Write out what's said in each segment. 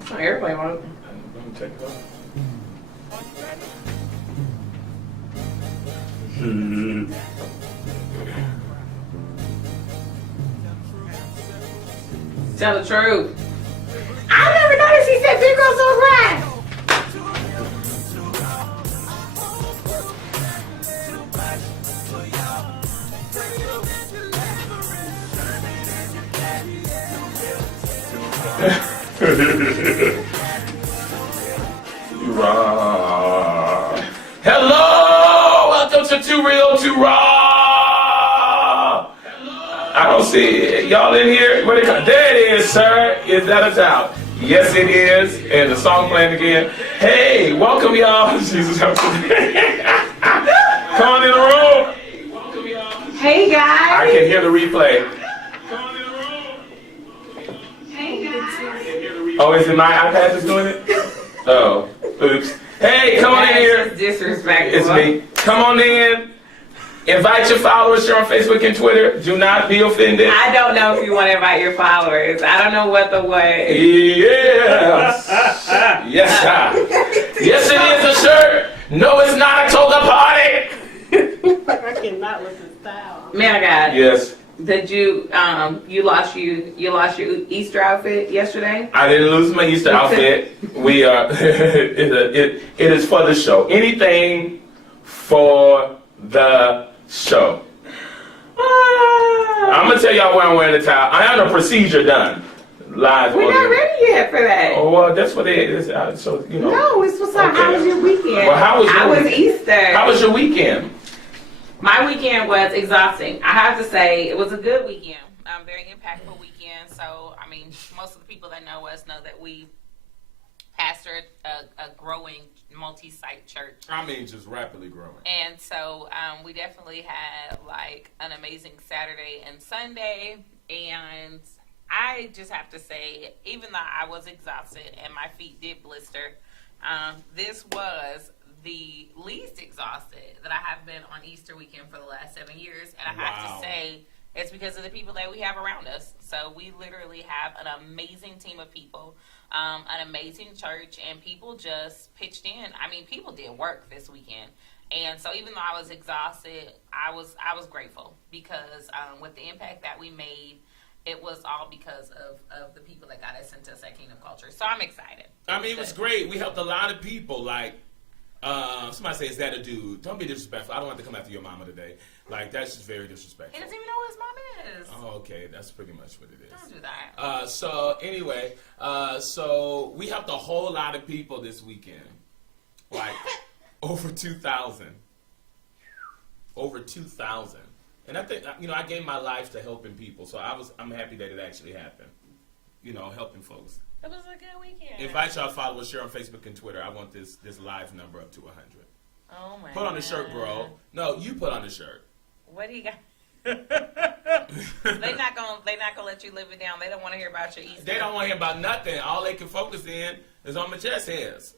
It's on airplane mode. Let me take it off. Tell the truth. I never noticed he said big girls don't cry. Hello, welcome to Too Real, Too Raw. I don't see it. Y'all in here? What there it is, sir. Is that a doubt? Yes, it is. And the song playing again. Hey, welcome y'all. Jesus help me. Come on in the room. Welcome y'all. Hey guys. I can hear the replay. Come on in the room. Hey guys. Oh, is it my iPad that's doing it? Oh, oops. Hey, come on in here. That's disrespectful. It's me. Come on in. Invite your followers. Share on Facebook and Twitter. Do not be offended. I don't know if you want to invite your followers. I don't know what the way. Yes. Yes, God. Yes, it is a shirt. No, it's not a toga party. I cannot with the style. Man of God. Yes. Did you you lost your Easter outfit yesterday? I didn't lose my Easter outfit. We it is for the show. Anything for the show. I'm gonna tell y'all where I'm wearing the towel. I had a procedure done. Live. We're not ready yet for that. Oh well, that's what it is. So you know. No, it's what's up. Okay. How was your weekend? Well, how was Easter? How was your weekend? My weekend was exhausting. I have to say, it was a good weekend. Very impactful weekend. So, I mean, most of the people that know us know that we pastored a growing multi-site church. I mean, just rapidly growing. And so we definitely had like an amazing Saturday and Sunday. And I just have to say, even though I was exhausted and my feet did blister, this was the least exhausted that I have been on Easter weekend for the last 7 years. And I have to say, it's because of the people that we have around us. So we literally have an amazing team of people, an amazing church, and people just pitched in. I mean, people did work this weekend. And so even though I was exhausted, I was grateful because with the impact that we made, it was all because of the people that got us into that Kingdom Culture. So I'm excited. I mean, it was great. We helped a lot of people. Like, somebody say, is that a dude? Don't be disrespectful. I don't want to come after your mama today. Like, that's just very disrespectful. He doesn't even know who his mom is. Oh, okay. That's pretty much what it is. Don't do that. So, anyway, so we helped a whole lot of people this weekend. Like, over 2,000. Over 2,000. And I think, you know, I gave my life to helping people. So I'm happy that it actually happened. You know, helping folks. It was a good weekend. Invite y'all followers, share on Facebook and Twitter. I want this live number up to 100. Oh my! Put on the shirt, bro. No, you put on the shirt. What do you got? They not gonna let you live it down. They don't want to hear about your Easter. They don't want to hear about nothing. All they can focus in is on my chest hairs.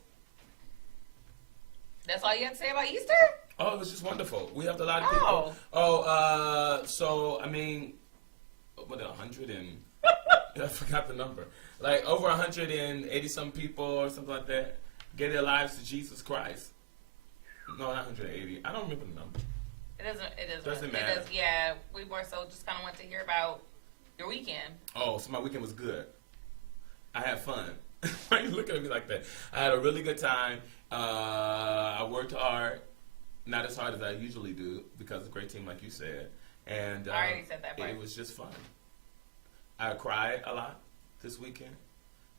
That's all you have to say about Easter? Oh, it was just wonderful. We helped a lot of people. So I mean, what 100 and I forgot the number. Like over 180 some people or something like that gave their lives to Jesus Christ. No, not 180. I don't remember the number. It doesn't matter. Yeah, we more so just kind of want to hear about your weekend. Oh, so my weekend was good. I had fun. Why are you looking at me like that? I had a really good time. I worked hard. Not as hard as I usually do because it's a great team, like you said. And I already said that part. It was just fun. I cried a lot this weekend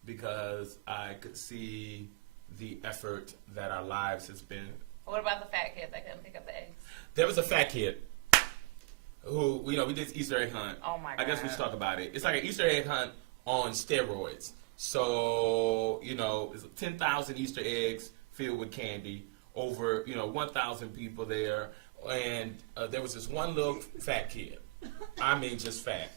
because I could see the effort that our lives has been. What about the fat kid that couldn't pick up the eggs? There was a fat kid who, you know, we did this Easter egg hunt. Oh my God. I guess we should talk about it. It's like an Easter egg hunt on steroids. So, you know, it's 10,000 Easter eggs filled with candy. Over, 1,000 people there. And there was this one little fat kid. I mean, just fat.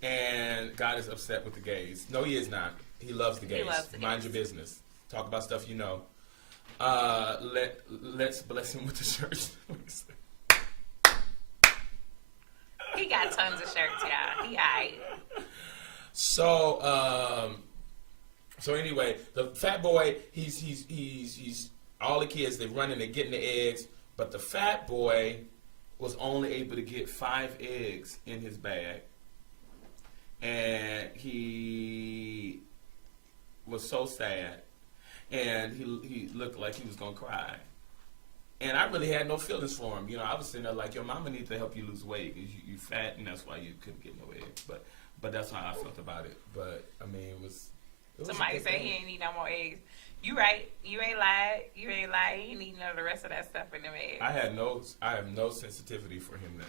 And God is upset with the gays. No, he is not. He loves the gays. Mind your business. Talk about stuff you know. Let's bless him with the shirt. He got tons of shirts, yeah. He aight. So, So anyway, the fat boy, he's all the kids, they're running, they're getting the eggs, but the fat boy was only able to get 5 eggs in his bag. And he was so sad, and he looked like he was going to cry. And I really had no feelings for him. You know, I was sitting there like, your mama needs to help you lose weight. You fat, and that's why you couldn't get no eggs. But that's how I felt about it. But, I mean, it was somebody say he ain't need no more eggs. You right. You ain't lied. You ain't lied. He ain't need none of the rest of that stuff in them eggs. I have no sensitivity for him then,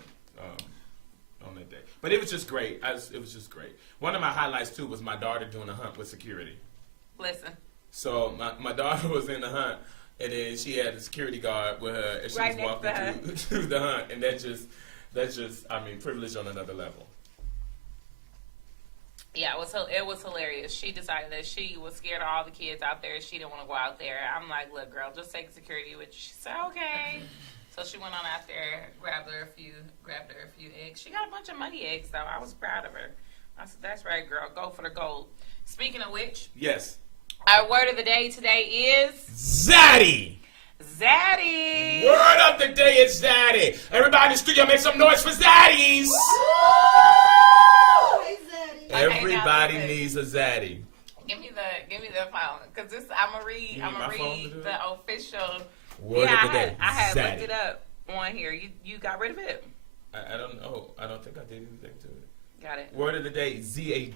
on that day. But it was just great. It was just great. One of my highlights, too, was my daughter doing a hunt with security. Listen. So my daughter was in the hunt, and then she had a security guard with her, and she was walking through the hunt, and that's just, I mean, privilege on another level. Yeah, it was hilarious. She decided that she was scared of all the kids out there. She didn't want to go out there. I'm like, look, girl, just take security with you. She said, okay. So she went on out there, grabbed her a few eggs. She got a bunch of money eggs, though. I was proud of her. I said, that's right, girl. Go for the gold. Speaking of which, yes, our word of the day today is Zaddy. Zaddy. Word of the day is Zaddy. Everybody in the studio, make some noise for Zaddies. Everybody needs a Zaddy. Give me the phone, because I'm gonna read the official word of the day. I had Zaddy. looked it up on here. You got rid of it? I don't know. I don't think I did anything to it. Got it. Word of the day, Zaddy.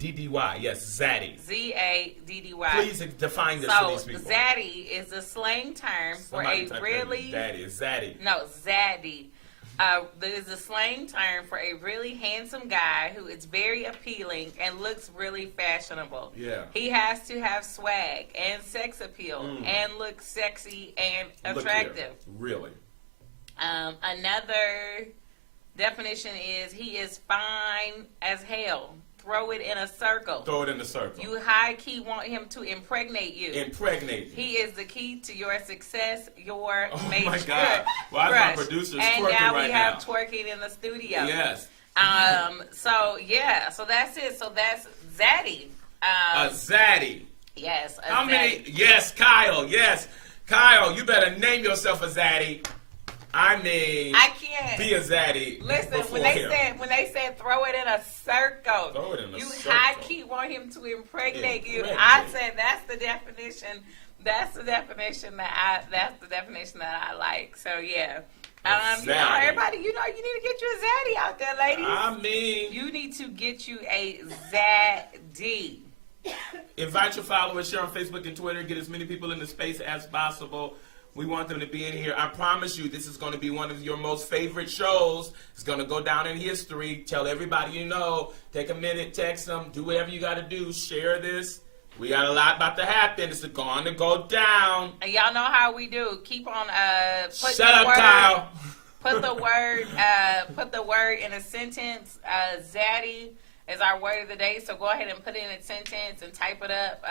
Yes, Zaddy. Zaddy. Please define this for these people. Zaddy is a slang term for a really Zaddy. No, Zaddy. Is a slang term for a really handsome guy who is very appealing and looks really fashionable. Yeah. He has to have swag and sex appeal and look sexy and attractive. Really. Another definition is he is fine as hell. Throw it in a circle. You high key want him to impregnate you. He is the key to your success, your major. Oh my God! Why is my producer twerking right now? And now we have twerking in the studio. Yes. So that's it. So that's Zaddy. A Zaddy. Yes. How many? Yes, Kyle. Yes, Kyle. You better name yourself a Zaddy. I mean, I can't be a Zaddy. Listen, when they said throw it in a circle, you high key want him to impregnate you. I said that's the definition. That's the definition that I like. So yeah, everybody, you need to get you a Zaddy out there, ladies. I mean, you need to get you a Zaddy. Invite your followers, share on Facebook and Twitter, get as many people in the space as possible. We want them to be in here. I promise you, this is going to be one of your most favorite shows. It's going to go down in history. Tell everybody you know. Take a minute, text them, do whatever you got to do. Share this. We got a lot about to happen. It's going to go down. And y'all know how we do. Keep on Shut up, Kyle. Put the word in a sentence. Zaddy is our word of the day. So go ahead and put it in a sentence and type it up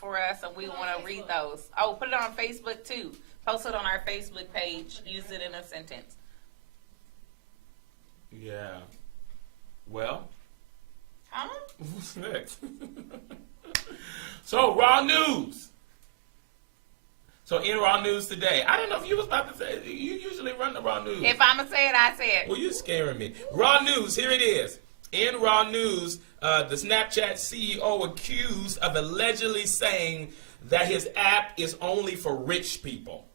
for us, and we want to read those. Oh, put it on Facebook too. Post it on our Facebook page. Use it in a sentence. Yeah. Well. Huh? What's next? So, raw news. So, in raw news today, I don't know if you was about to say, you usually run the raw news. If I'm going to say it, I say it. Well, you're scaring me. Raw news, here it is. In raw news, the Snapchat CEO accused of allegedly saying that his app is only for rich people.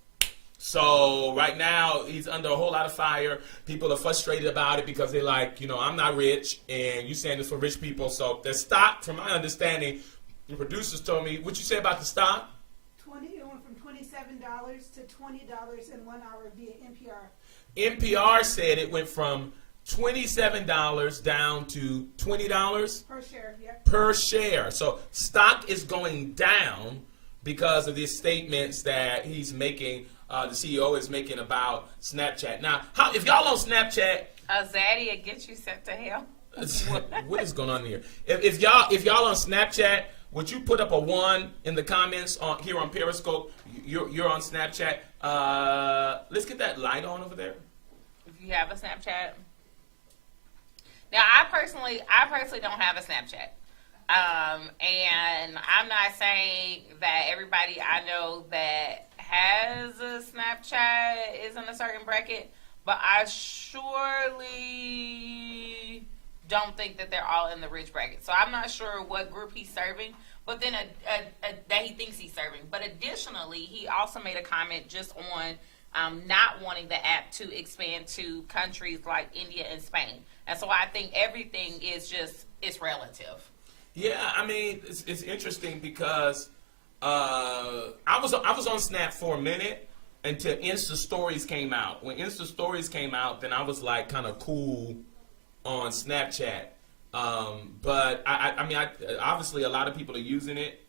So right now, he's under a whole lot of fire. People are frustrated about it because they're like, I'm not rich, and you saying it's for rich people. So the stock, from my understanding, the producers told me, what you say about the stock? It went from $27 to $20 in 1 hour via NPR. NPR said it went from $27 down to $20 per share. Yeah. Per share. So stock is going down because of these statements that he's making. The CEO is making about Snapchat. Now, if y'all on Snapchat, Zaddy will get you sent to hell. What is going on here? If y'all on Snapchat, would you put up a 1 in the comments here on Periscope? You're on Snapchat. Let's get that light on over there. If you have a Snapchat. Now, I personally don't have a Snapchat. And I'm not saying that everybody I know that has a Snapchat is in a certain bracket, but I surely don't think that they're all in the rich bracket. So I'm not sure what group he's serving, but then that he thinks he's serving. But additionally, he also made a comment just on not wanting the app to expand to countries like India and Spain. And so I think everything is just, it's relative. Yeah, I mean, it's interesting because I was on Snap for a minute until Insta Stories came out. When Insta Stories came out, then I was like kind of cool on Snapchat. But I mean, obviously a lot of people are using it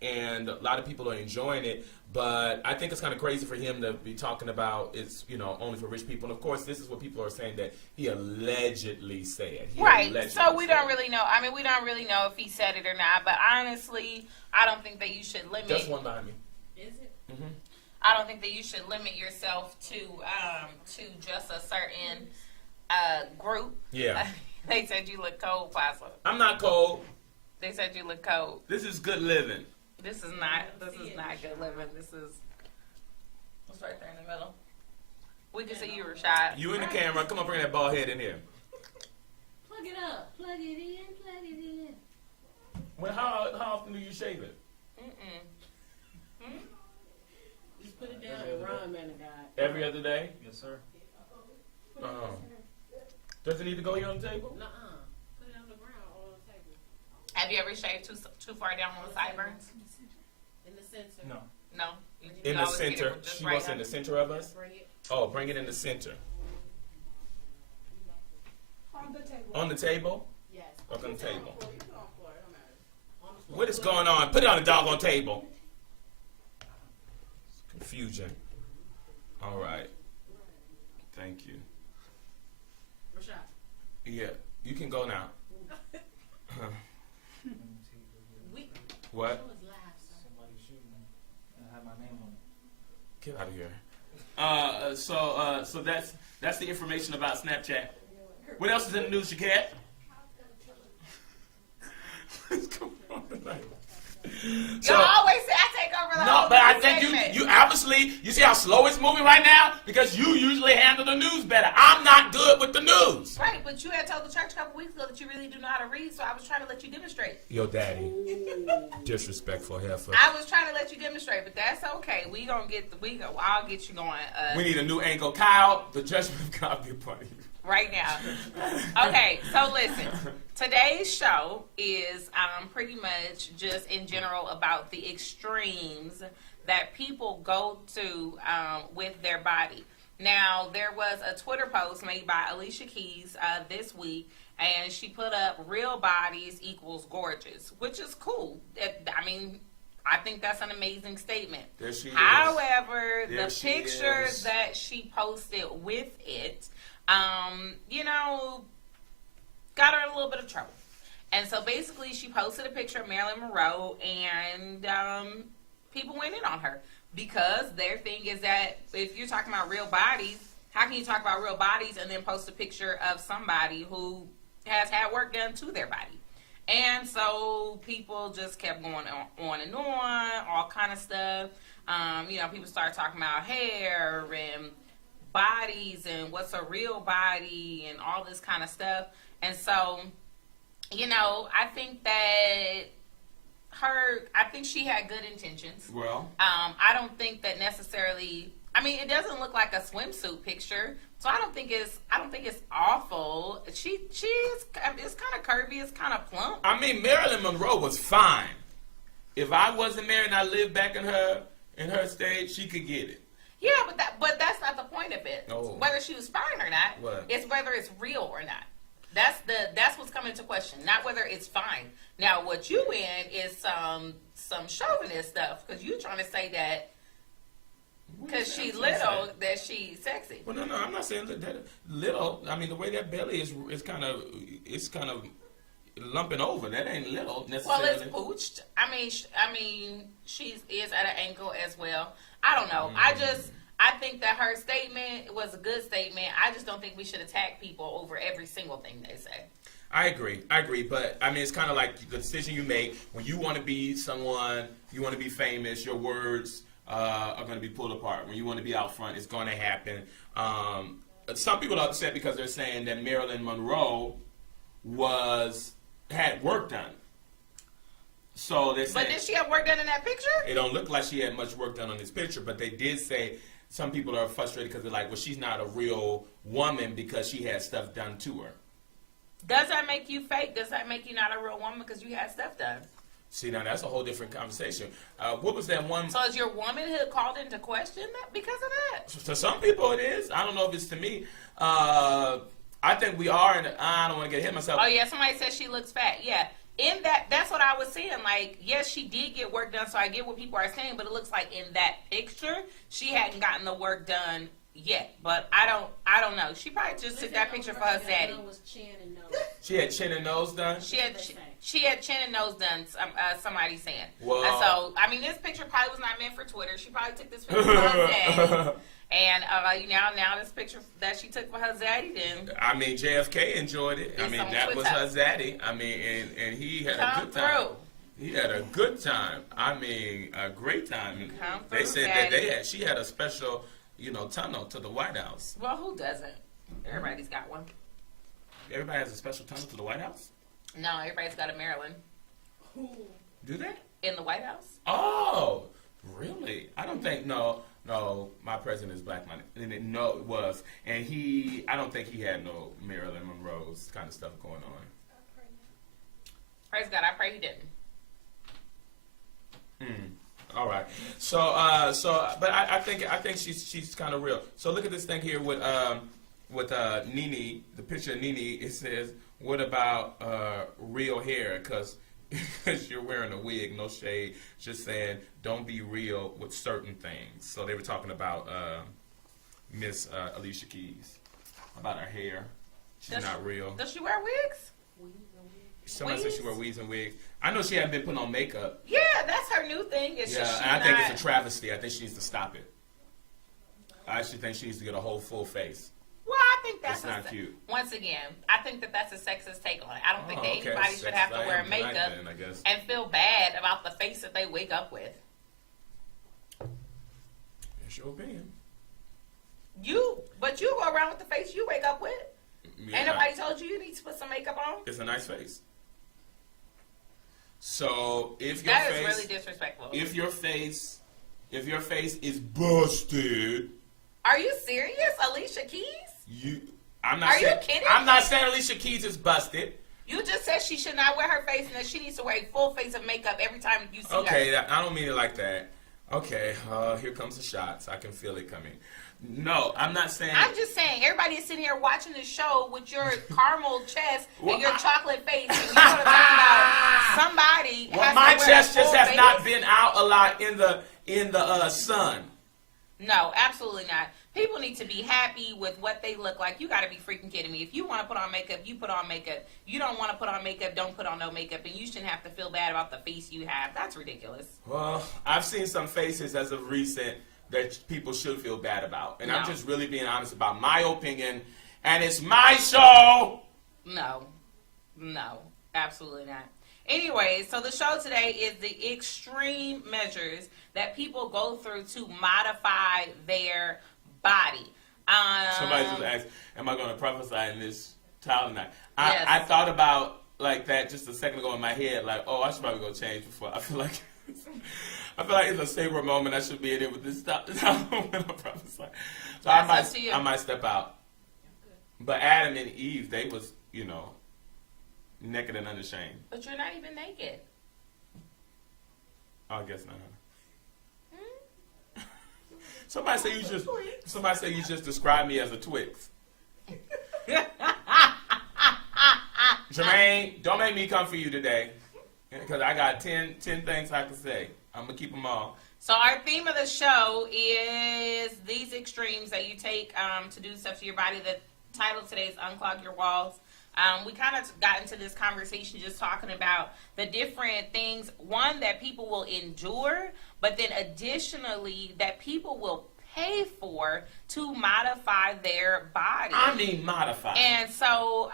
and a lot of people are enjoying it. But I think it's kind of crazy for him to be talking about it's, only for rich people. And, of course, this is what people are saying that he allegedly said. Right. So we don't really know. I mean, we don't really know if he said it or not. But honestly, I don't think that you should limit. Just one behind me. Is it? Mm-hmm. I don't think that you should limit yourself to just a certain group. Yeah. They said you look cold, Plaza. I'm not cold. They said you look cold. This is good living. This is not good living. This is what's right there in the middle. We can see you, Rashad. You in the camera. Come on, bring that bald head in here. Plug it up. Plug it in. Plug it in. Well, how often do you shave it? Just put it down and run, man of God. Every other day? Yes, sir. Does it need to go here on the table? Nuh-uh. Put it on the ground or on the table. Have you ever shaved too far down on the sideburns? In the center. No. No. In the center. She wants in the center of us? Bring it. Oh, bring it in the center. On the table. On the table? Yes. Up on the table. You put it on the floor. It don't matter. On the floor. What is going on? Put it on the doggone table. Confusion. All right. Thank you. Rashad. Yeah, you can go now. We. What? Show us live, sir. Somebody shooting and I have my name on it. Get out of here. So that's the information about Snapchat. What else is in the news, Shakat? What's going on tonight? Y'all always say I take over the whole but I news think segment. you obviously, you see how slow it's moving right now? Because you usually handle the news better. I'm not good with the news. Right, but you had told the church a couple weeks ago that you really do know how to read, so I was trying to let you demonstrate. Yo, daddy. Disrespectful heifer. I was trying to let you demonstrate, but that's okay. I'll get you going. We need a new angle. Kyle, the judgment of God be upon you. Right now. Okay, so listen. Today's show is pretty much just in general about the extremes that people go to with their body. Now, there was a Twitter post made by Alicia Keys this week, and she put up real bodies equals gorgeous, which is cool. I think that's an amazing statement. There she is. However, There the she picture is. that she posted with it, got her in a little bit of trouble. And so basically she posted a picture of Marilyn Monroe and people went in on her because their thing is that if you're talking about real bodies, how can you talk about real bodies and then post a picture of somebody who has had work done to their body? And so people just kept going on and on, all kind of stuff. People started talking about hair and bodies and what's a real body and all this kind of stuff. And so, I think that I think she had good intentions. Well, I don't think that necessarily, it doesn't look like a swimsuit picture, so I don't think it's awful. It's kind of curvy, it's kind of plump. Marilyn Monroe was fine. If I wasn't married and I lived back in her stage, she could get it. Yeah, but that's not the point of it. Oh. Whether she was fine or not, What? it's whether it's real or not. That's what's coming into question, not whether it's fine. Now, what you in is some chauvinist stuff because you trying to say that because she little that she's sexy. Well, no, I'm not saying that little. The way that belly is kind of lumping over. That ain't little necessarily. Well, it's pooched. She is at an ankle as well. I don't know. I think that her statement was a good statement. I just don't think we should attack people over every single thing they say. I agree, but I mean, it's kind of like the decision you make when you want to be someone, you want to be famous. Your words are going to be pulled apart. When you want to be out front, it's going to happen. Some people are upset because they're saying that Marilyn Monroe had work done. So they said, but did she have work done in that picture? It don't look like she had much work done on this picture, but they did say some people are frustrated because they're like, well, she's not a real woman because she had stuff done to her. Does that make you fake? Does that make you not a real woman because you had stuff done? See, now that's a whole different conversation. What was that one? So is your womanhood called into question because of that? To some people it is. I don't know if it's to me. I think we are, and I don't want to get hit myself. Oh, yeah, somebody said she looks fat. Yeah. That's what I was saying. Like, yes, she did get work done, so I get what people are saying, but it looks like in that picture, she hadn't gotten the work done yet. But I don't know. She probably just took that picture for her zaddy. She had chin and nose done? She had chin and nose done, somebody saying. Well, so, I mean, this picture probably was not meant for Twitter. She probably took this picture for her zaddy. And now this picture that she took for her zaddy, then I mean, JFK enjoyed it. I mean, that was her zaddy. I mean, and he had a good time. He had a good time. I mean, a great time. They said that she had a special, tunnel to the White House. Well, who doesn't? Everybody's got one. Everybody has a special tunnel to the White House? No, everybody's got a Maryland. Who? Do they? In the White House? Oh, really? I don't think, no, my president is black. No, it was. And I don't think he had no Marilyn Monroe's kind of stuff going on. Praise God, I pray he didn't. All right. So, but I think she's kind of real. So look at this thing here with Nene, the picture of Nene. It says, "What about real hair?" Because you're wearing a wig, no shade. Just saying, don't be real with certain things. So they were talking about Miss Alicia Keys, about her hair. She's not real. Does she wear wigs? Somebody said she wear weaves and wigs. I know she hasn't been putting on makeup. Yeah, that's her new thing. It's and I think it's a travesty. I think she needs to stop it. I actually think she needs to get a whole full face. Well, I think that's not cute. Once again, I think that's a sexist take on it. I don't think that anybody should have to wear makeup and feel bad about the face that they wake up with. It's your opinion. But you go around with the face you wake up with. Yeah. Ain't nobody told you need to put some makeup on? It's a nice face. So if that is really disrespectful. If your face is busted. Are you serious, Alicia Keys? I'm not Are saying, you kidding? I'm not saying Alicia Keys is busted. You just said she should not wear her face and that she needs to wear a full face of makeup every time you see her. Okay, I don't mean it like that. Okay, here comes the shots. I can feel it coming. No, I'm not saying. I'm just saying, everybody is sitting here watching the show with your caramel chest and your chocolate face, and you want to talk about somebody. Well, my chest just has not been out a lot in the sun. No, absolutely not. People need to be happy with what they look like. You got to be freaking kidding me. If you want to put on makeup, you put on makeup. You don't want to put on makeup, don't put on no makeup. And you shouldn't have to feel bad about the face you have. That's ridiculous. Well, I've seen some faces as of recent that people should feel bad about. And I'm just really being honest about my opinion. And it's my show. No, absolutely not. Anyway, so the show today is the extreme measures that people go through to modify their body. Somebody just asked, am I going to prophesy in this child tonight? Yes. I thought about like that just a second ago in my head, like, I should probably go change before. I feel like it's a sacred moment. I should be in it with this stuff. I'm going to prophesy. So I might step out. But Adam and Eve, they was, naked and unashamed. But you're not even naked. I guess not. Somebody say you just described me as a Twix. Jermaine, don't make me come for you today, because I got 10 things I can say. I'm gonna keep them all. So our theme of the show is these extremes that you take to do stuff to your body. The title today is Unclog Your Walls. We kind of got into this conversation just talking about the different things, one, that people will endure, but then additionally that people will pay for to modify their body. I mean, modify. And so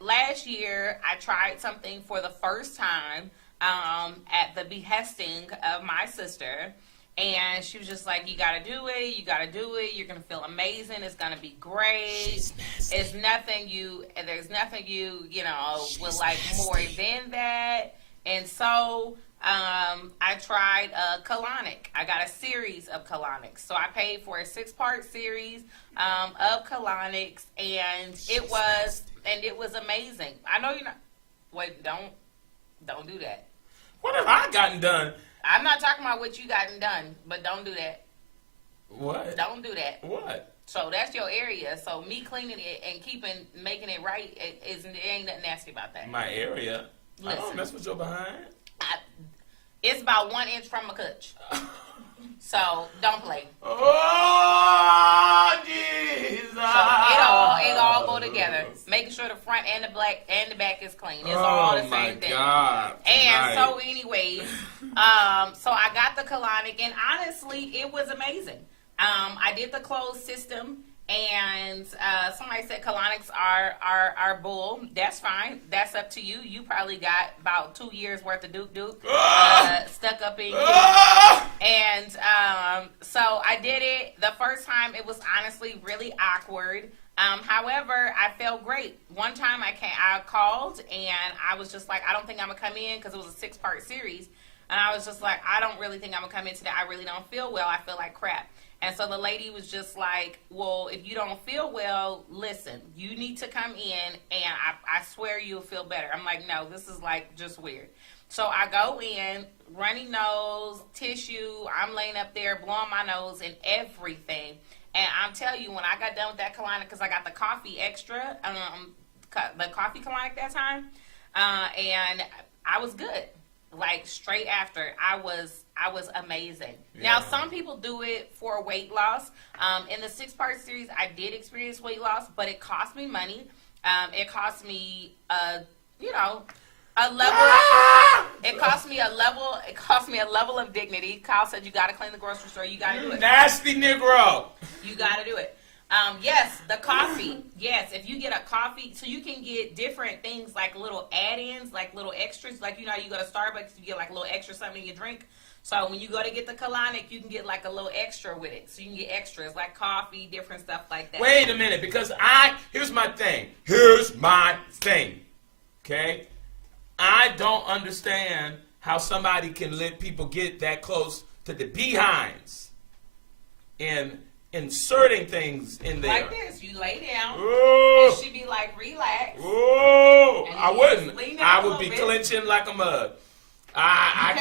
last year, I tried something for the first time at the behesting of my sister. And she was just like, you got to do it. You got to do it. You're going to feel amazing. It's going to be great. There's nothing you would like more than that. And so I tried colonic. I got a series of colonics. So I paid for a 6-part series of colonics, and it was amazing. I know you're not. Wait, don't do that. What have I gotten done? I'm not talking about what you gotten done, but don't do that. What? Don't do that. What? So that's your area. So me cleaning it and making it right, there ain't nothing nasty about that. My area? Listen. I don't mess with your behind. It's about 1 inch from a cooch. So don't play. Oh, Jesus. So it all go together. Making sure the front and the back is clean. It's all the same thing. Oh, my God. And so anyways, so I got the colonic, and honestly, it was amazing. I did the closed system, and somebody said colonics are bull. That's fine. That's up to you. You probably got about 2 years worth of Duke stuck up in you. And so I did it. The first time, it was honestly really awkward. However, I felt great. One time I called, and I was just like, I don't think I'm going to come in, because it was a 6-part series. And I was just like, I don't really think I'm going to come in today. I really don't feel well. I feel like crap. And so the lady was just like, well, if you don't feel well, listen, you need to come in, and I swear you'll feel better. I'm like, no, this is like just weird. So I go in, runny nose, tissue. I'm laying up there, blowing my nose and everything. And I'm telling you, when I got done with that colonic, because I got the coffee extra, the coffee colonic that time, and I was good. Like straight after, I was amazing. Yeah. Now, some people do it for weight loss. In the 6-part series, I did experience weight loss, but it cost me money. It cost me, a level. It cost me a level. It cost me a level of dignity. Kyle said, "You got to clean the grocery store. You got to do it. Nasty Negro. You got to do it." Yes, the coffee. Yes, if you get a coffee, so you can get different things like little add-ins, like little extras. Like, you go to Starbucks, you get like a little extra something in your drink. So when you go to get the colonic, you can get like a little extra with it. So you can get extras like coffee, different stuff like that. Wait a minute, because here's my thing. Okay? I don't understand how somebody can let people get that close to the behinds and inserting things in there. Like this. You lay down. Ooh. And she be like, relax. Ooh. And I you wouldn't. just lean down I a would little be bit. clenching like a mug. You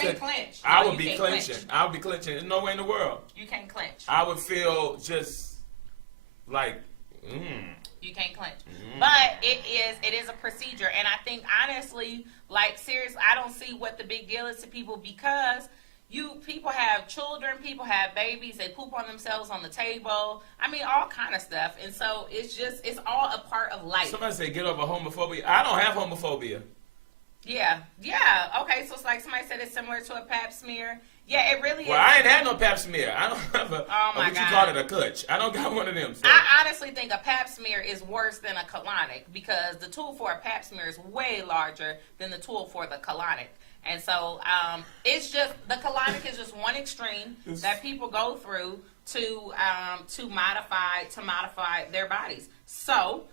can't clench. I No, would you be can't clenching. clench. I would be clenching. There's no way in the world. You can't clench. I would feel just like, You can't clench. But it is a procedure. And I think, honestly, like, seriously, I don't see what the big deal is to people, because people have children, people have babies, they poop on themselves on the table. I mean, all kind of stuff. And so it's all a part of life. somebody say get over homophobia. I don't have homophobia. Yeah. Okay, so it's like somebody said it's similar to a pap smear. Yeah, it really is. Well, I ain't had no pap smear. I don't have what God. you call it, a clutch. I don't got one of them. So. I honestly think a pap smear is worse than a colonic, because the tool for a pap smear is way larger than the tool for the colonic. And so it's just, the colonic is just one extreme that people go through to modify their bodies. So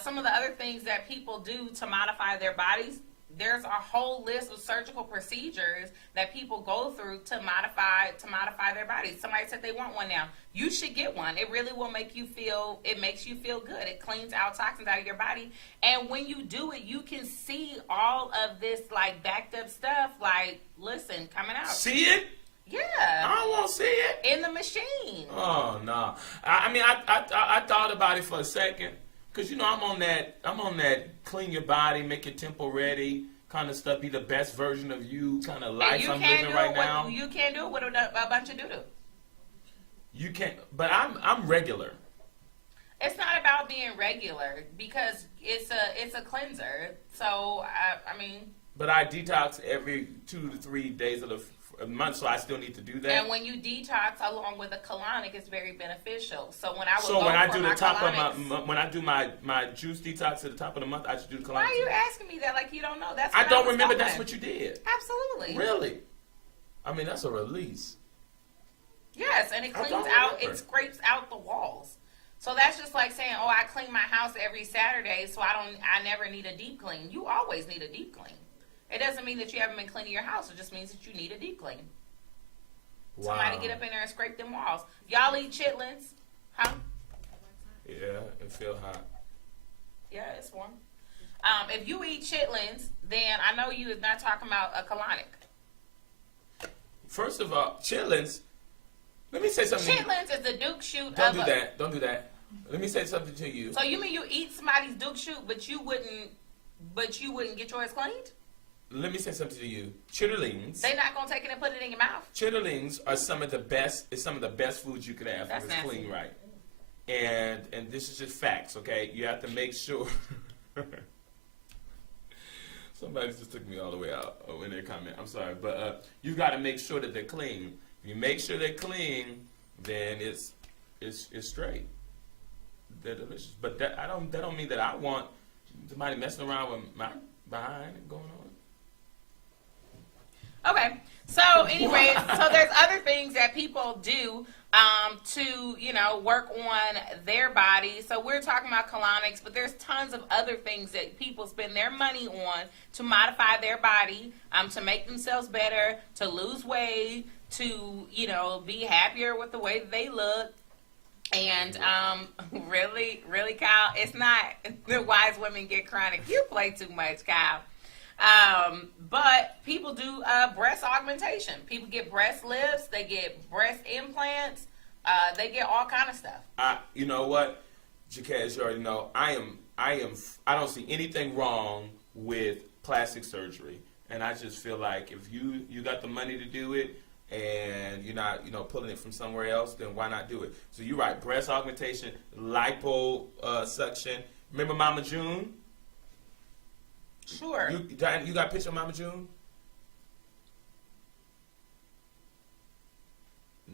some of the other things that people do to modify their bodies, there's a whole list of surgical procedures that people go through to modify their bodies. Somebody said they want one now. You should get one. It really will make you feel, it makes you feel good. It cleans out toxins out of your body. And when you do it, you can see all of this like backed up stuff, like, listen, coming out. See it? Yeah. I don't want to see it. In the machine. Oh, no. I thought about it for a second. Because, I'm on that clean your body, make your temple ready kind of stuff, be the best version of you kind of life I'm living right now. You can't do it with a bunch of doo-doo. You can't, but I'm regular. It's not about being regular, because it's a cleanser. So, I mean, But I detox every 2 to 3 days of the month, so I still need to do that. And when you detox along with a colonic, it's very beneficial. So when I would So go when I for do my the top colonics, of my do my juice detox at the top of the month, I should do the colonic. why are you asking me that like you don't know? That's I what don't was remember doing. that's what you did. Absolutely. Really? I mean, that's a release. Yes, and it I cleans don't out, remember. it scrapes out the walls. So that's just like saying, oh, I clean my house every Saturday, so I never need a deep clean. You always need a deep clean. It doesn't mean that you haven't been cleaning your house. It just means that you need a deep clean. Wow. Somebody get up in there and scrape them walls. Y'all eat chitlins? Huh? Yeah, it feel hot. Yeah, it's warm. If you eat chitlins, then I know you is not talking about a colonic. First of all, chitlins. Let me say something. Chitlins is the Duke shoot Don't of do a... that. Don't do that. Let me say something to you. So you mean you eat somebody's Duke shoot, but you wouldn't get yours cleaned? Let me say something to you. Chitterlings. They not gonna take it and put it in your mouth. Chitterlings are some of the best. It's some of the best foods you could have That's if it's nasty. clean right. And this is just facts, okay? You have to make sure. Somebody just took me all the way out in their comment. I'm sorry, but you got to make sure that they're clean. If you make sure they're clean, then it's straight. They're delicious. But that don't mean that I want somebody messing around with my behind and going on. Okay. So anyway, so there's other things that people do to, work on their body. So we're talking about colonics, but there's tons of other things that people spend their money on to modify their body, to make themselves better, to lose weight, to, be happier with the way that they look. And really, really, Kyle, it's not the wise women get chronic. You play too much, Kyle. But people do breast augmentation. People get breast lifts. They get breast implants. They get all kind of stuff. You know what, Jacaz, you already know. I don't see anything wrong with plastic surgery, and I just feel like if you got the money to do it, and you're not, pulling it from somewhere else, then why not do it? So you're right, breast augmentation, lipo suction. Remember Mama June? Sure. You got a picture of Mama June?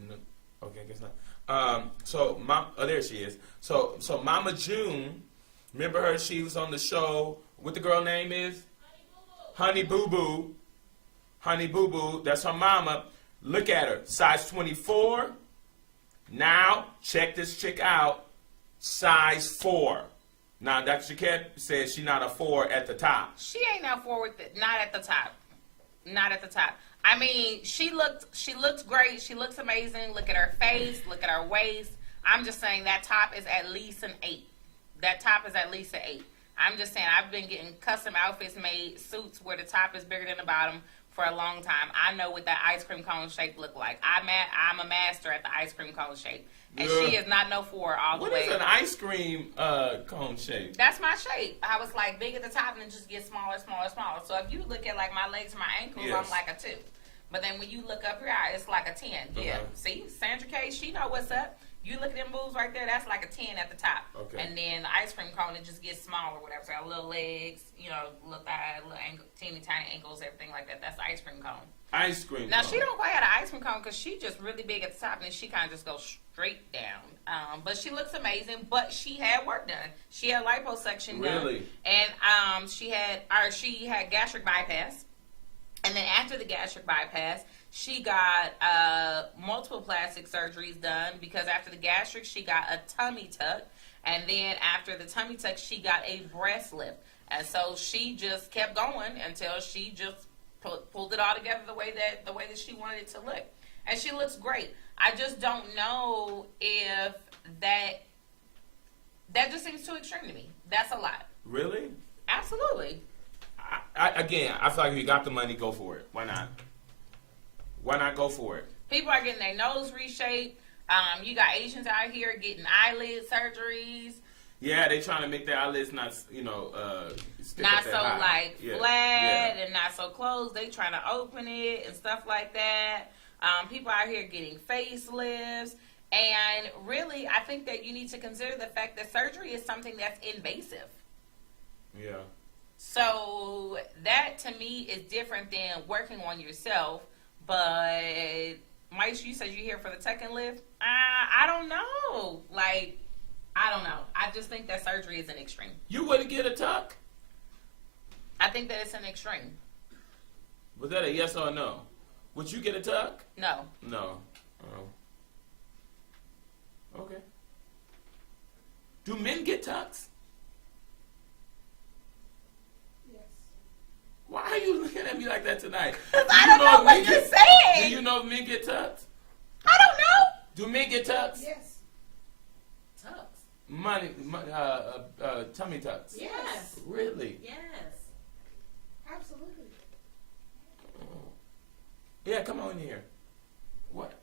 No. Okay, I guess not. There she is. So Mama June, remember her? She was on the show. What the girl name is? Honey Boo Boo. Honey Boo Boo. That's her mama. Look at her. Size 24. Now, check this chick out. Size 4. Now, Dr. Jaquette says she's not a 4 at the top. She ain't no 4 with it. Not at the top. Not at the top. I mean, she looks great. She looks amazing. Look at her face. Look at her waist. I'm just saying that top is at least an 8. That top is at least an 8. I'm just saying I've been getting custom outfits made, suits where the top is bigger than the bottom for a long time. I know what that ice cream cone shape look like. I'm a master at the ice cream cone shape. And she is not no 4 all the way. What is an ice cream cone shape? That's my shape. I was like big at the top and then just get smaller, smaller, smaller. So if you look at like my legs and my ankles, Yes. I'm like a 2. But then when you look up here, it's like a 10. Yeah. See, Sandra K, she know what's up. You look at them boobs right there, that's like a 10 at the top. Okay. And then the ice cream cone, it just gets smaller, whatever. So little legs, little thighs, little ankle, teeny tiny ankles, everything like that. That's the ice cream cone. Ice cream Now, cone. she don't quite have an ice cream cone because she just really big at the top and then she kind of just goes straight down. But she looks amazing, but she had work done. She had liposuction done. Really? And she had gastric bypass. And then after the gastric bypass, she got multiple plastic surgeries done because after the gastric, she got a tummy tuck. And then after the tummy tuck, she got a breast lift. And so she just kept going until she just pulled it all together the way that she wanted it to look. And she looks great. I just don't know if that just seems too extreme to me. That's a lot. Really? Absolutely. I feel like if you got the money, go for it. Why not? Why not go for it? People are getting their nose reshaped. You got Asians out here getting eyelid surgeries. Yeah, they trying to make their eyelids not, stick Not up that so high. flat and not so closed. They trying to open it and stuff like that. People out here getting facelifts. And really, I think that you need to consider the fact that surgery is something that's invasive. Yeah. So that to me is different than working on yourself. But Mike, you said you're here for the tuck and lift. I don't know. Like, I don't know. I just think that surgery is an extreme. You wouldn't get a tuck? I think that it's an extreme. Was that a yes or a no? Would you get a tuck? No. No. Okay. Do men get tucks? Yes. Why are you looking at me like that tonight? I don't know what you're saying. Do you know if men get tucks? I don't know. Do men get tucks? Yes. Tucks. Tummy tucks. Yes. Really? Yes. Absolutely. Yeah, come on in here. What?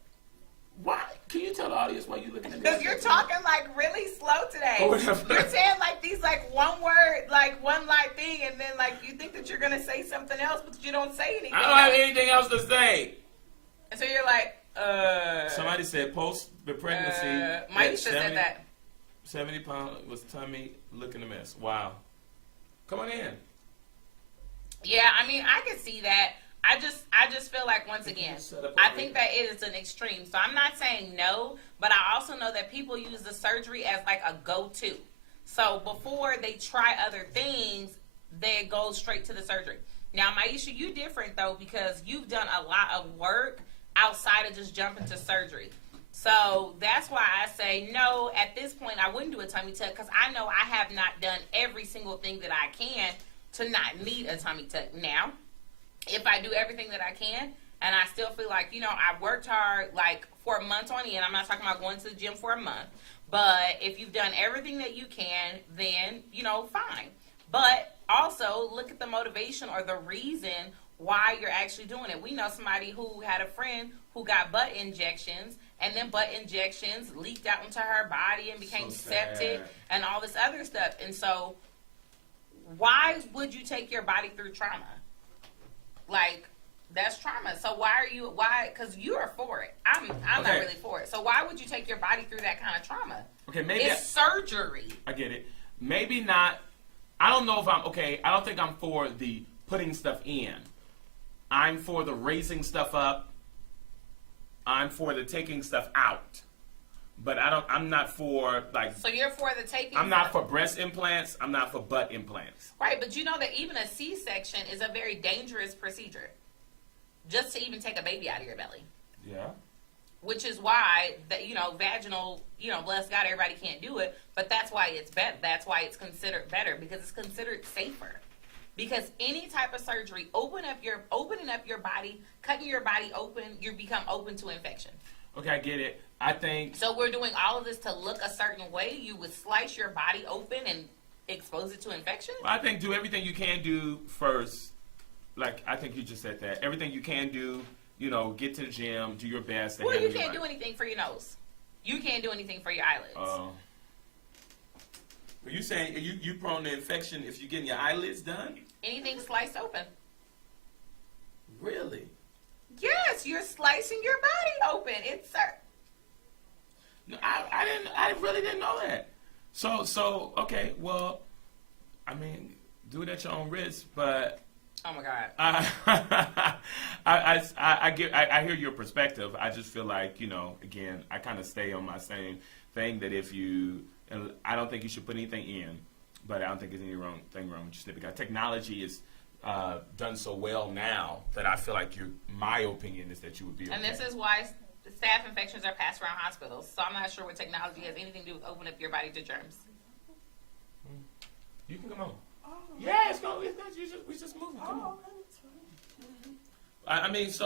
Why? Can you tell the audience why you looking at me? Because you're talking like really slow today. Oh, whatever. You're saying like these like one word, like one line thing, and then like you think that you're gonna say something else, but you don't say anything. I don't have else. anything else to say. And so you're like, Somebody said post the pregnancy. Maisha said that. 70 pound was tummy looking a mess. Wow. Come on in. Yeah, I mean, I can see that. I just feel like once again, I think that it is an extreme. So I'm not saying no, but I also know that people use the surgery as like a go-to. So before they try other things, they go straight to the surgery. Now, Maisha, you different though because you've done a lot of work outside of just jumping to surgery. So that's why I say no. At this point, I wouldn't do a tummy tuck because I know I have not done every single thing that I can to not need a tummy tuck. Now, if I do everything that I can and I still feel like, you know, I've worked hard like for months on end, I'm not talking about going to the gym for a month, but if you've done everything that you can, then, you know, fine. But also look at the motivation or the reason why you're actually doing it. We know somebody who had a friend who got butt injections, and then butt injections leaked out into her body and became septic and all this other stuff. And so why would you take your body through trauma? Like, that's trauma. So why, because you are for it. I'm not really for it. So why would you take your body through that kind of trauma? Okay, maybe it's surgery. I get it. Maybe not. I don't know if I'm, I don't think I'm for the putting stuff in. I'm for the raising stuff up. I'm for the taking stuff out. But I'm not for, like... So you're for the taking... I'm not for breast implants. I'm not for butt implants. Right, but you know that even a C-section is a very dangerous procedure. Just to even take a baby out of your belly. Yeah. Which is why, vaginal, bless God, everybody can't do it. But that's why it's better. That's why it's considered better. Because it's considered safer. Because any type of surgery, opening up your body, cutting your body open, you become open to infection. Okay, I get it. I think... So we're doing all of this to look a certain way. You would slice your body open and expose it to infection? Well, I think do everything you can do first. Like, I think you just said that. Everything you can do, get to the gym, do your best. Well, you can't do anything for your nose. You can't do anything for your eyelids. Are you saying you prone to infection if you're getting your eyelids done? Anything sliced open. Really? Yes, you're slicing your body open. It's No, I really didn't know that. So okay, well, I mean, do it at your own risk, but oh my God. I hear your perspective. I just feel like, again, I kind of stay on my same thing that and I don't think you should put anything in, but I don't think there's anything wrong with your snip because technology is done so well now that I feel like my opinion is that you would be okay. And this is why staph infections are passed around hospitals. So I'm not sure what technology has anything to do with opening up your body to germs. You can come on. Oh. Yeah, it's going. We just moving. Come on. I mean, it is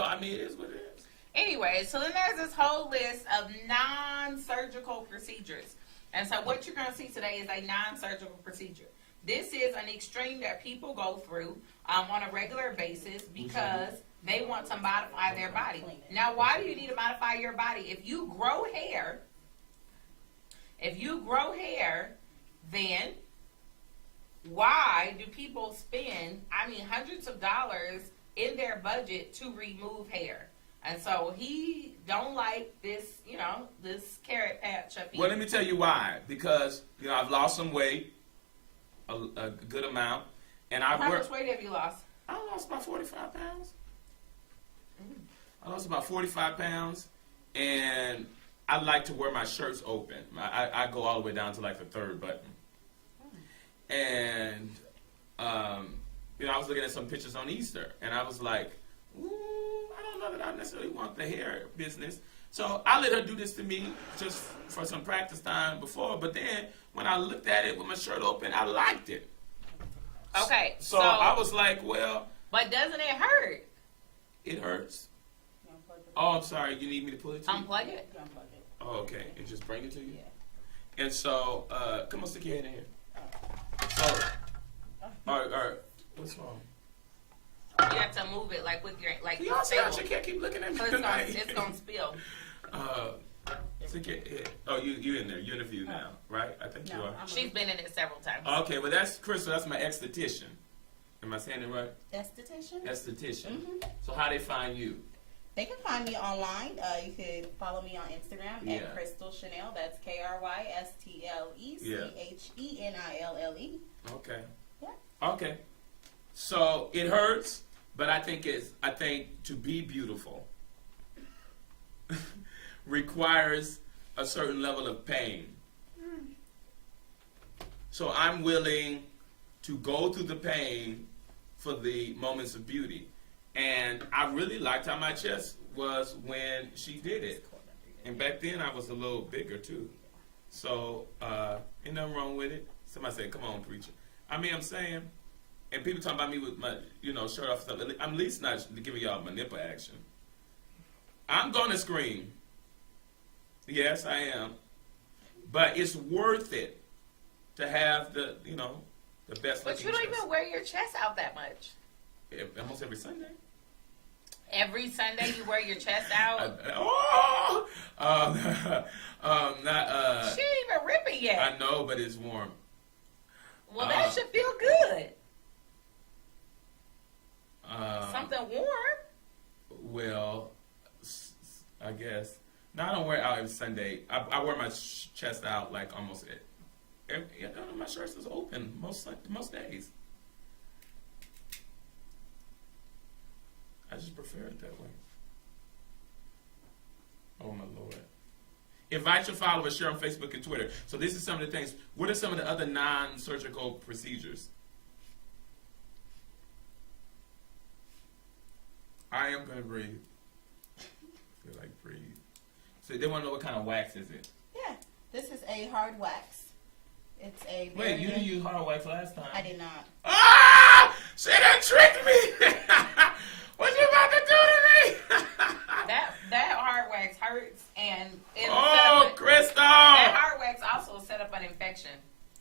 what it is. Anyway, so then there's this whole list of non-surgical procedures. And so what you're going to see today is a non-surgical procedure. This is an extreme that people go through on a regular basis because they want to modify their body. Now, why do you need to modify your body? If you grow hair, then why do people spend, hundreds of dollars in their budget to remove hair? And so he don't like this, this carrot patch up here. Well, let me tell you why. Because, I've lost some weight, a good amount, And I How work. much weight have you lost? I lost about 45 pounds. I lost about 45 pounds, and I like to wear my shirts open. I go all the way down to like the third button. And, I was looking at some pictures on Easter, and I was like, ooh, I don't know that I necessarily want the hair business. So I let her do this to me just for some practice time before, but then when I looked at it with my shirt open, I liked it. Okay, So I was like, well, but doesn't it hurt? it hurts. Oh, I'm sorry. You need me to pull it to you? Unplug it. Oh, okay. And just bring it to you? Yeah. And so, come on, stick your head in here. So, all right. What's wrong? You have to move it like with your Y'all see how she can't keep looking at me So tonight? it's gonna spill. Stick your head. Oh, you in there. You're in the view now, right? I think you are. She's been in it several times. Okay, well, that's Crystal. That's my esthetician. Am I saying it right? Esthetician? Esthetician. Mhm. So how they find you? They can find me online. You could follow me on Instagram Yeah. at Crystal Chanel. That's KrysTleChenille. Okay. Yeah. Okay. So it hurts, but I think to be beautiful requires a certain level of pain. So I'm willing to go through the pain for the moments of beauty. And I really liked how my chest was when she did it. And back then I was a little bigger too. So, ain't nothing wrong with it. Somebody said, come on, preacher. I mean, I'm saying, and people talking about me with my, shirt off and stuff. I'm at least not giving y'all my nipple action. I'm going to scream. Yes, I am. But it's worth it to have the best But looking you don't chest. even wear your chest out that much. Almost every Sunday. Every Sunday you wear your chest out. Not. She ain't even ripping yet. I know, but it's warm. Well, that should feel good. Something warm. Well, I guess. No, I don't wear it out every Sunday. I wear my chest out like almost my shirts is open most days. I just prefer it that way. Oh my Lord. Invite your followers, share on Facebook and Twitter. So this is some of the things. What are some of the other non-surgical procedures? I am going to breathe. Feel like breathe. So they want to know what kind of wax is it? Yeah. This is a hard wax. It's a Wait, you didn't use hard wax last time. I did not. Ah! She done tricked me! What you about to do to me? That hard wax hurts and Crystal! that hard wax also set up an infection.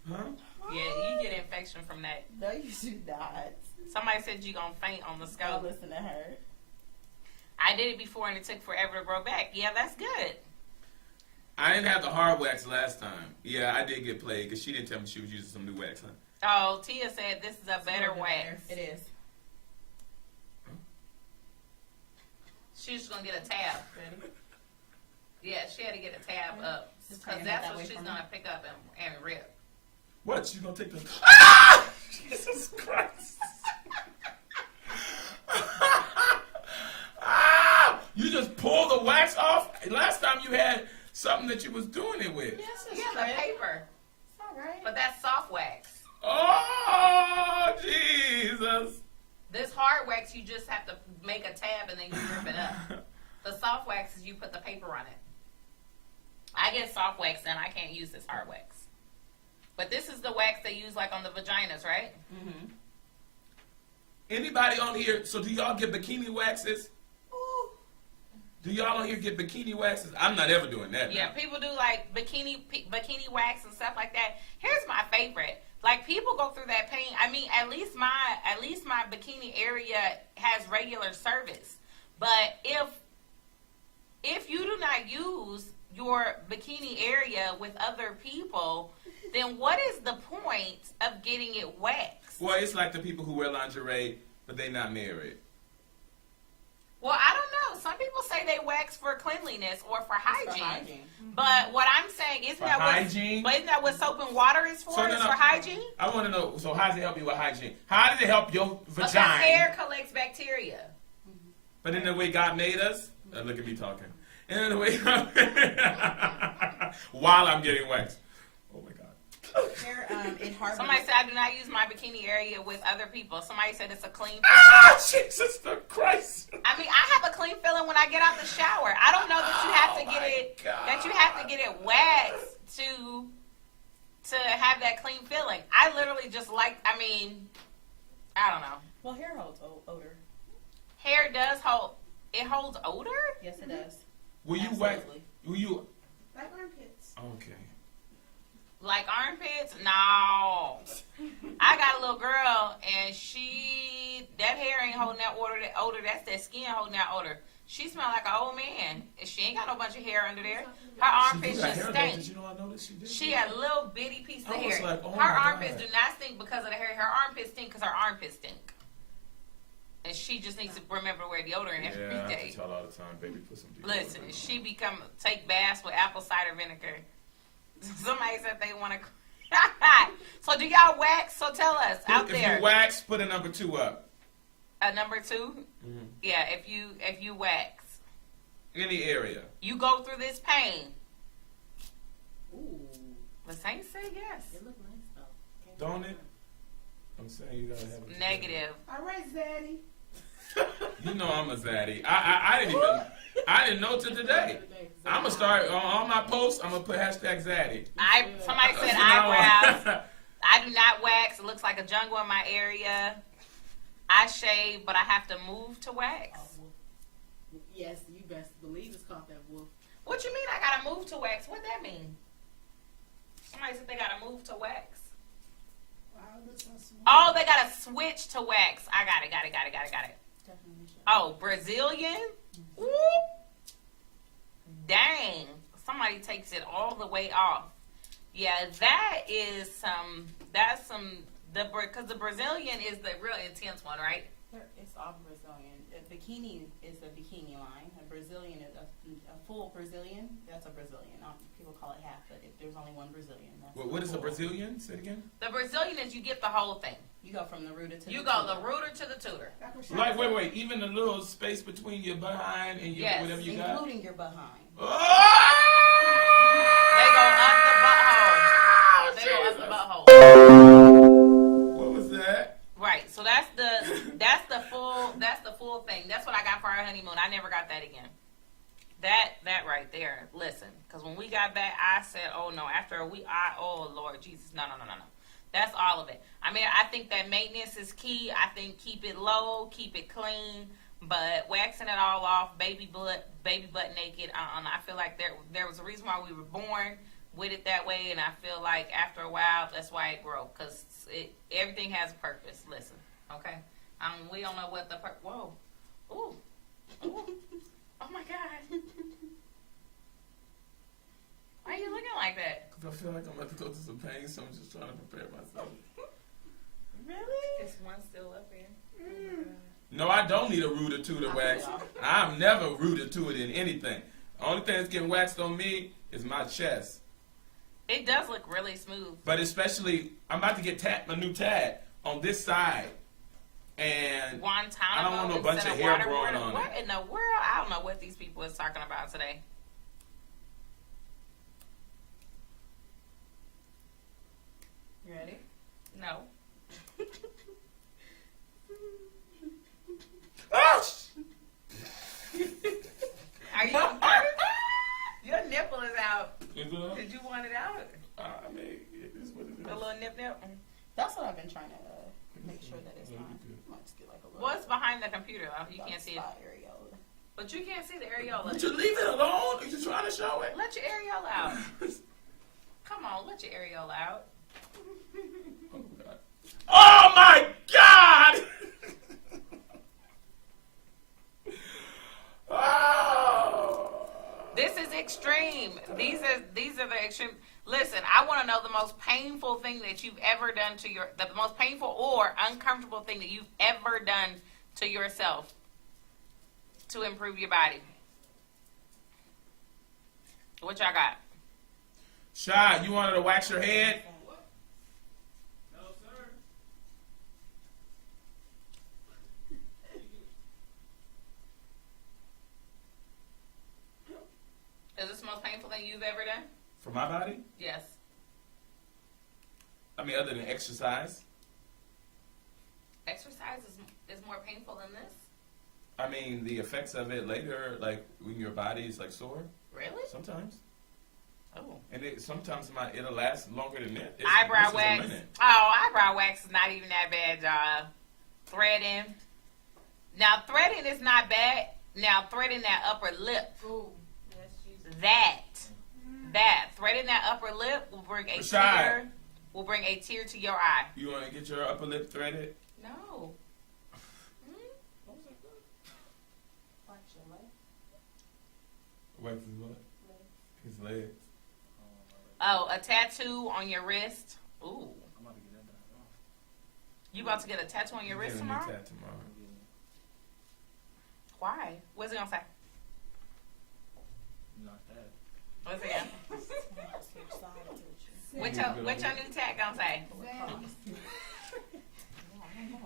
Huh? Yeah, you get infection from that. No, you do not. Somebody said you gonna faint on the Don't scope. listen to her. I did it before and it took forever to grow back. Yeah, that's good. I didn't have the hard wax last time. Yeah, I did get played because she didn't tell me she was using some new wax, huh? Oh, Tia said this is a better wax. It is. She's just gonna get a tab. Ready? Yeah, she had to get a tab up Just because turn it that's that what way she's from gonna pick up and rip. What? She's gonna take the. Ah! Jesus Christ! Ah! You just pull the wax off. Last time you had something that you was doing it with. Yes, it's Yeah, the paper, It's all right. but that's soft wax. Oh Jesus! This hard wax, you just have to make a tab and then you rip it up. The soft wax is you put the paper on it. I get soft wax and I can't use this hard wax. But this is the wax they use like on the vaginas, right? Mm-hmm. Anybody on here? So do y'all get bikini waxes? Do y'all on here get bikini waxes? I'm not ever doing that. Yeah, now. people do like bikini wax and stuff like that. Here's my favorite. Like people go through that pain. I mean, at least my bikini area has regular service. But if you do not use your bikini area with other people, then what is the point of getting it waxed? Well, it's like the people who wear lingerie, but they not married. Well, I don't know. Some people say they wax for cleanliness or for It's for hygiene. hygiene. But what I'm saying isn't For that hygiene? what isn't that what soap and water is for? So, no, It's no. for hygiene. I want to know. So, how does it help you with hygiene? How does it help your Because vagina? hair collects bacteria. But in the way God made us, look at me talking. In the way, while I'm getting waxed. Oh my God. Hair, it hardens. Somebody said I do not use my bikini area with other people. Somebody said it's a clean. Ah, Jesus the Christ. I mean, I have a clean feeling when I get out the shower. I don't know that you have to Oh get my it. God. That you have to get it waxed to have that clean feeling. I literally just like. I mean, I don't know. Well, hair holds odor. Hair does hold. It holds odor. Yes, it does. Will you wax? Absolutely. Will you? Like armpits. Okay. Like armpits? No. I got a little girl, and that hair ain't holding that odor. That's that skin holding that odor. She smell like an old man. And she ain't got no bunch of hair under there. Her armpits She do got just hair, stink. Did you know I noticed she did? She had a little bitty piece of I was hair. like, oh Her my armpits God. do not stink because of the hair. Her armpits stink because her armpits stink. And she just needs to remember to wear deodorant every Yeah, I day. have to tell all the time, baby, put some deodorant Listen, on. she take baths with apple cider vinegar. Somebody said they want to. So do y'all wax? So tell us out If there. you wax, put a number 2 up. Number 2, Mm-hmm. yeah. If you wax, Any area. you go through this pain. Ooh, The saints say yes. it look nice though. Don't it? I'm saying you gotta have it. Negative. All right, Zaddy. You know I'm a zaddy. I didn't know till today. I'm gonna start on all my posts. I'm gonna put hashtag zaddy. Somebody said From now on. eyebrows. I do not wax. It looks like a jungle in my area. I shave, but I have to move to wax. Oh, wolf. Yes, you best believe it's called that wolf. What you mean I gotta move to wax? What that mean? Somebody said they gotta move to wax. Wow, this one's small. Oh, they gotta switch to wax. I got it. Definitely should. Oh, Brazilian? Whoop. Dang. Somebody takes it all the way off. Yeah, because the Brazilian is the real intense one, right? It's all Brazilian. A bikini is a bikini line. A Brazilian is a full Brazilian. That's a Brazilian. People call it half, but if there's only one Brazilian, that's What is a full. Brazilian? Say it again. The Brazilian is you get the whole thing. You go from the rooter to You the go the tutor. rooter to the tutor. That's what she Like, said. wait. Even the little space between your behind and your Yes. whatever you got. Including your behind. They go up the butthole. They go up the butthole. What was that? Right. So that's the full thing. That's what I got for our honeymoon. I never got that again. That right there. Listen, because when we got back, I said, "Oh no!" After a week, oh Lord Jesus, no. That's all of it. I mean, I think that maintenance is key. I think keep it low, keep it clean, but waxing it all off, baby butt naked. I feel like there was a reason why we were born with it that way, and I feel like after a while, that's why it grew, because everything has a purpose. Listen, okay? We don't know what the whoa, ooh, oh my God. Why are you looking like that? Because I feel like I'm about to go through some pain, so I'm just trying to prepare myself. Really? Is one still up here? No, I don't need a rooter to the wax. I'm never rooted to it in anything. The only thing that's getting waxed on me is my chest. It does look really smooth. But especially, I'm about to get a new tag on this side. And Guantanamo. I don't want no bunch instead of hair water growing board. on What it. in the world? I don't know what these people is talking about today. You ready? No. Ah! Are you? Your nipple is out. Did you want it out? I mean, it is what it is. A little nip. That's what I've been trying to make sure that it's That'd not. be good. Might just get like a little. What's behind the computer though? You dark can't see it. spot areola. But you can't see the areola. Would you leave it alone? Are you trying to show it? Let your areola out. Come on, let your areola out. Oh, God. Oh, my God! Oh. This is extreme. These are the extreme. Listen, I want to know the most painful thing that you've ever done the most painful or uncomfortable thing that you've ever done to yourself to improve your body. What y'all got? Shy, you wanted to wax your head? No, sir. Is this the most painful thing you've ever done? For my body? Yes. I mean, other than exercise. Exercise is more painful than this? I mean, the effects of it later, like when your body is like sore. Really? Sometimes. Oh. And sometimes it'll last longer than that. Eyebrow this is a wax. minute. Oh, eyebrow wax is not even that bad, y'all. Threading. Now, threading is not bad. Now, threading that upper lip. Ooh, that's Jesus. That. Threading that upper lip will bring a Rashad. tear. Will bring a tear to your eye. You want to get your upper lip threaded? No. Watch your leg. Wax his what? His legs. Oh, a tattoo on your wrist. Ooh. I'm about to get that done tomorrow. You about to get a tattoo on your wrist Get a new tomorrow? tat tomorrow. Why? What's it gonna say? Not that. What's it gonna What's your new tag gonna say? I ain't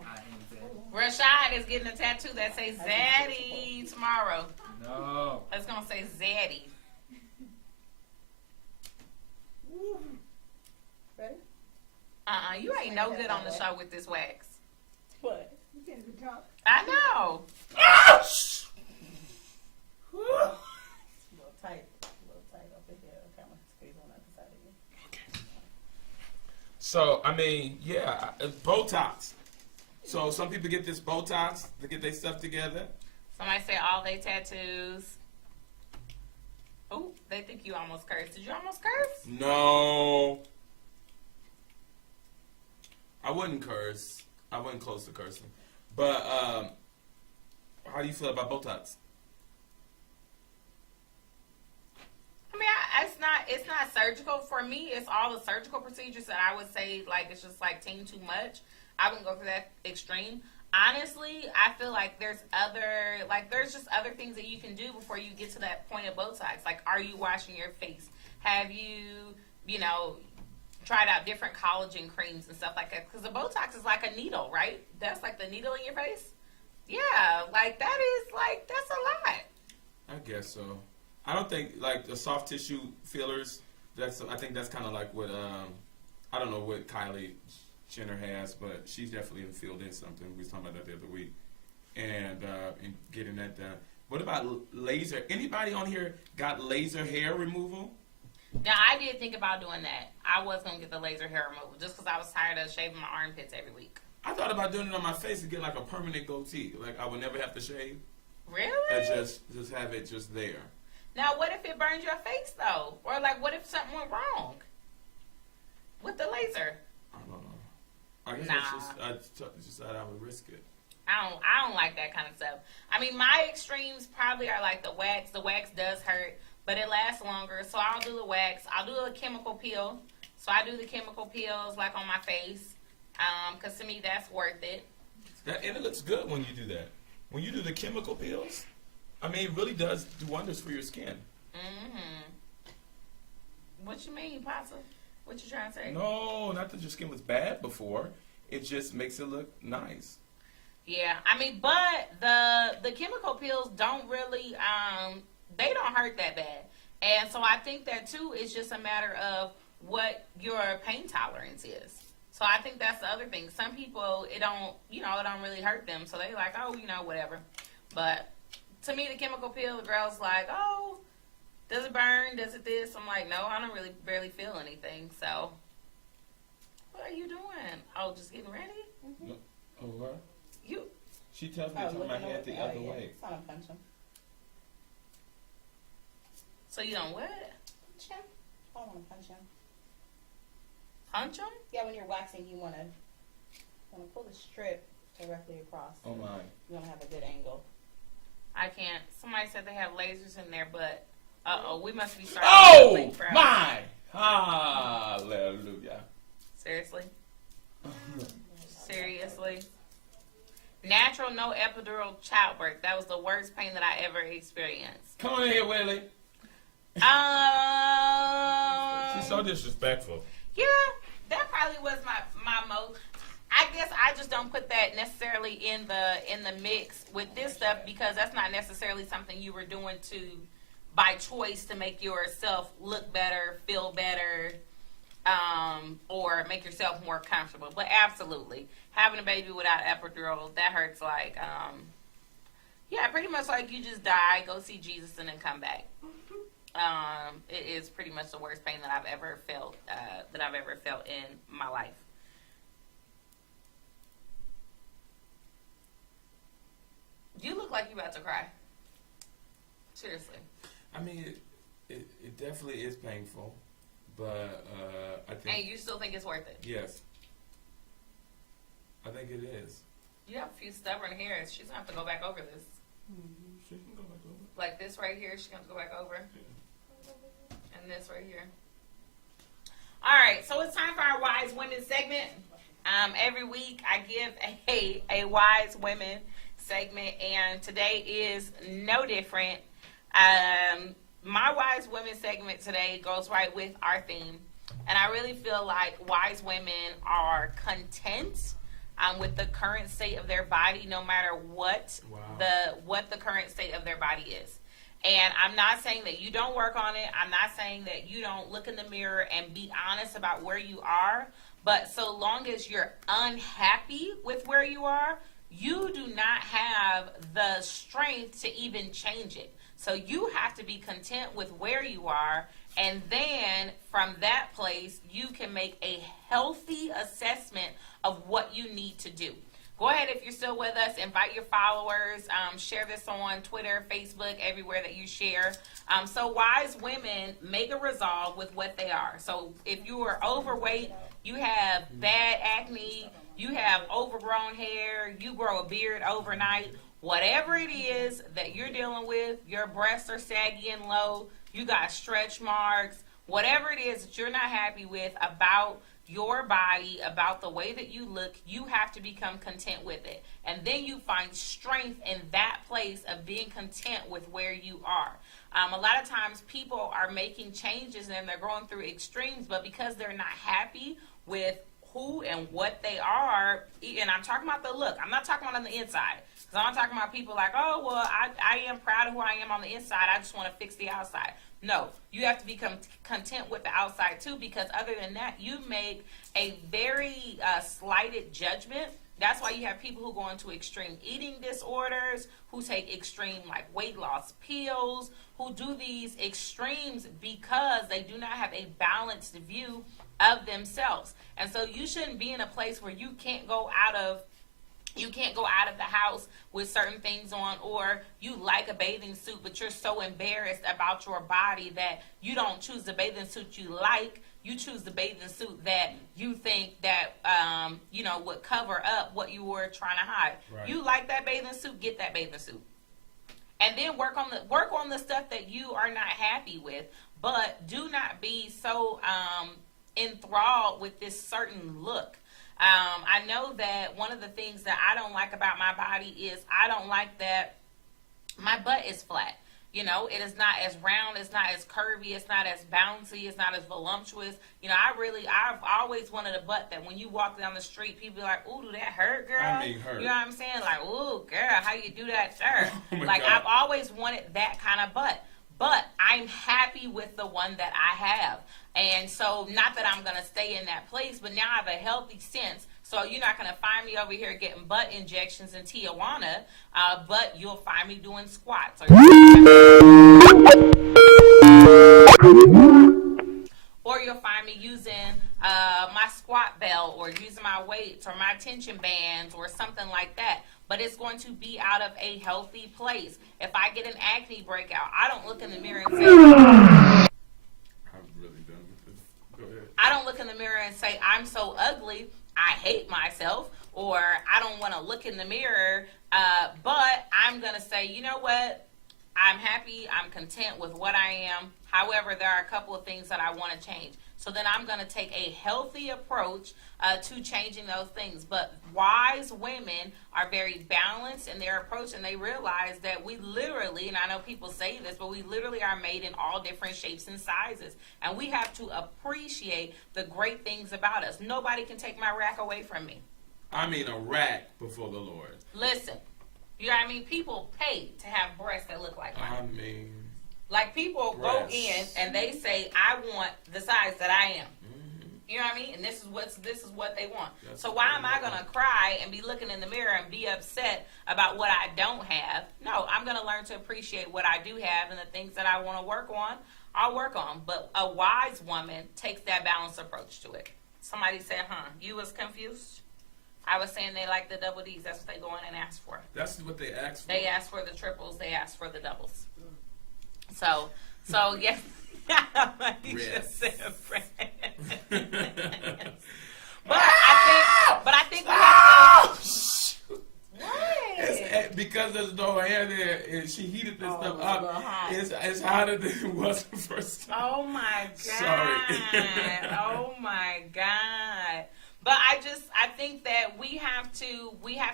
that. Rashad is getting a tattoo that says Zaddy tomorrow. No. It's gonna say Zaddy. Ready? You ain't no good on the show with this wax. What? You can't even talk. I know. It's a little tight. Over here. Okay, I'm gonna squeeze on the other side of you. So, I mean, yeah, Botox. So some people get this Botox to get their stuff together. Somebody say all they tattoos. Oh, they think you almost cursed. Did you almost curse? No. I wouldn't curse. I wasn't close to cursing. But how do you feel about Botox? I mean, it's not surgical for me. It's all the surgical procedures that I would say like it's just like too much. I wouldn't go for that extreme. Honestly, I feel like there's just other things that you can do before you get to that point of Botox. Like, are you washing your face? Have you tried out different collagen creams and stuff like that? Because the Botox is like a needle, right? That's like the needle in your face. Yeah, that's a lot. I guess so. I don't think like the soft tissue fillers. I think that's kind of like what I don't know what Kylie Jenner has, but she's definitely filled in something. We was talking about that the other week, and getting that done. What about laser? Anybody on here got laser hair removal? Now, I did think about doing that. I was going to get the laser hair removal just because I was tired of shaving my armpits every week. I thought about doing it on my face to get like a permanent goatee. Like I would never have to shave. Really? And just have it just there. Now, what if it burns your face, though? Or, what if something went wrong with the laser? I don't know. I guess I just thought I would risk it. I don't like that kind of stuff. I mean, my extremes probably are like the wax. The wax does hurt, but it lasts longer. So I'll do the wax. I'll do a chemical peel. So I do the chemical peels like on my face, because to me that's worth it. And it looks good when you do that. When you do the chemical peels, I mean, it really does do wonders for your skin. Mm-hmm. What you mean, Pasa? What you trying to say? No, not that your skin was bad before. It just makes it look nice. Yeah, I mean, but the chemical peels don't really, they don't hurt that bad. And so I think that, too, is just a matter of what your pain tolerance is. So I think that's the other thing. Some people, it don't really hurt them. So they like, oh, whatever. But to me, the chemical peel, the girl's like, oh, does it burn? Does it this? I'm like, no, I don't really barely feel anything. So what are you doing? Oh, just getting ready? Mm-hmm. No. Oh, what? She tells me to turn my head the other way. It's not a punch him. So you don't what? Punch him. I don't want to punch him. Punch them? Yeah, when you're waxing, you want to pull the strip directly across. Oh, my. You want to have a good angle. I can't. Somebody said they have lasers in their butt. Uh-oh, we must be starting. Oh, my. Hallelujah. Seriously? Seriously? Natural, no epidural childbirth. That was the worst pain that I ever experienced. Come on in here, Willie. She's so disrespectful. Yeah, that probably was my most. I guess I just don't put that necessarily in the mix with this stuff because that's not necessarily something you were doing by choice to make yourself look better, feel better, or make yourself more comfortable. But absolutely, having a baby without epidural, that hurts like, yeah, pretty much like you just die, go see Jesus, and then come back. It is pretty much the worst pain that I've ever felt in my life. You look like you're about to cry. Seriously. I mean, it definitely is painful, but I think. And you still think it's worth it? Yes. I think it is. You have a few stubborn hairs. She's gonna have to go back over this. She can go back over. Like this right here, she's gonna go back over. Yeah. And this right here. Alright, so it's time for our Wise Women segment. Every week I give a Wise Women segment, and today is no different. My Wise Women segment today goes right with our theme, and I really feel like wise women are content with the current state of their body, no matter what the current state of their body is. And I'm not saying that you don't work on it. I'm not saying that you don't look in the mirror and be honest about where you are. But so long as you're unhappy with where you are, you do not have the strength to even change it. So you have to be content with where you are, and then from that place, you can make a healthy assessment of what you need to do. Go ahead, if you're still with us, invite your followers, share this on Twitter, Facebook, everywhere that you share. So wise women make a resolve with what they are. So if you are overweight, you have bad acne, you have overgrown hair, you grow a beard overnight, whatever it is that you're dealing with, your breasts are saggy and low, you got stretch marks, whatever it is that you're not happy with about your body, about the way that you look, you have to become content with it. And then you find strength in that place of being content with where you are. A lot of times people are making changes and they're going through extremes, but because they're not happy with who and what they are, and I'm talking about the look, I'm not talking about on the inside. Because I'm not talking about people like, oh, well, I am proud of who I am on the inside, I just want to fix the outside. No, you have to become content with the outside too, because other than that, you make a very slighted judgment. That's why you have people who go into extreme eating disorders, who take extreme like weight loss pills, who do these extremes because they do not have a balanced view of themselves. And so you shouldn't be in a place where you can't go out of the house with certain things on, or you like a bathing suit, but you're so embarrassed about your body that you don't choose the bathing suit you like. You choose the bathing suit that you think that, would cover up what you were trying to hide. Right. You like that bathing suit, get that bathing suit. And then work on the stuff that you are not happy with, but do not be so enthralled with this certain look. I know that one of the things that I don't like about my body is I don't like that my butt is flat. You know, it is not as round, it's not as curvy, it's not as bouncy, it's not as voluptuous. You know, I've always wanted a butt that when you walk down the street, people be like, ooh, do that hurt, girl? I mean, hurt. You know what I'm saying? Like, ooh, girl, how you do that, sir? Oh like, God. I've always wanted that kind of butt. But I'm happy with the one that I have. And so, not that I'm going to stay in that place, but now I have a healthy sense. So you're not going to find me over here getting butt injections in Tijuana, but you'll find me doing squats. Or you'll find me using my squat belt or using my weights or my tension bands or something like that. But it's going to be out of a healthy place. If I get an acne breakout, I don't look in the mirror and say, I'm really done with this. Go ahead. I don't look in the mirror and say, I'm so ugly, I hate myself, or I don't want to look in the mirror, but I'm going to say, you know what, I'm happy, I'm content with what I am. However, there are a couple of things that I want to change. So then I'm going to take a healthy approach to changing those things. But wise women are very balanced in their approach, and they realize that we literally, and I know people say this, but we literally are made in all different shapes and sizes. And we have to appreciate the great things about us. Nobody can take my rack away from me. I mean, a rack before the Lord. Listen, you know what I mean? People pay to have breasts that look like mine. I mean, Like, people go in and they say, I want the size that I am. You know what I mean? And this is what they want. That's so why am I going to cry and be looking in the mirror and be upset about what I don't have? No, I'm going to learn to appreciate what I do have, and the things that I want to work on, I'll work on. But a wise woman takes that balanced approach to it. Somebody said, you was confused? I was saying they like the double Ds. That's what they go in and ask for. that's what they asked for. They ask for the triples. They ask for the doubles. So yes. You just said but I think we have to. What? Because there's no hair there, and she heated this stuff up. It's hotter than it was the first time. Oh my God. Sorry. Oh my God. But I think that we have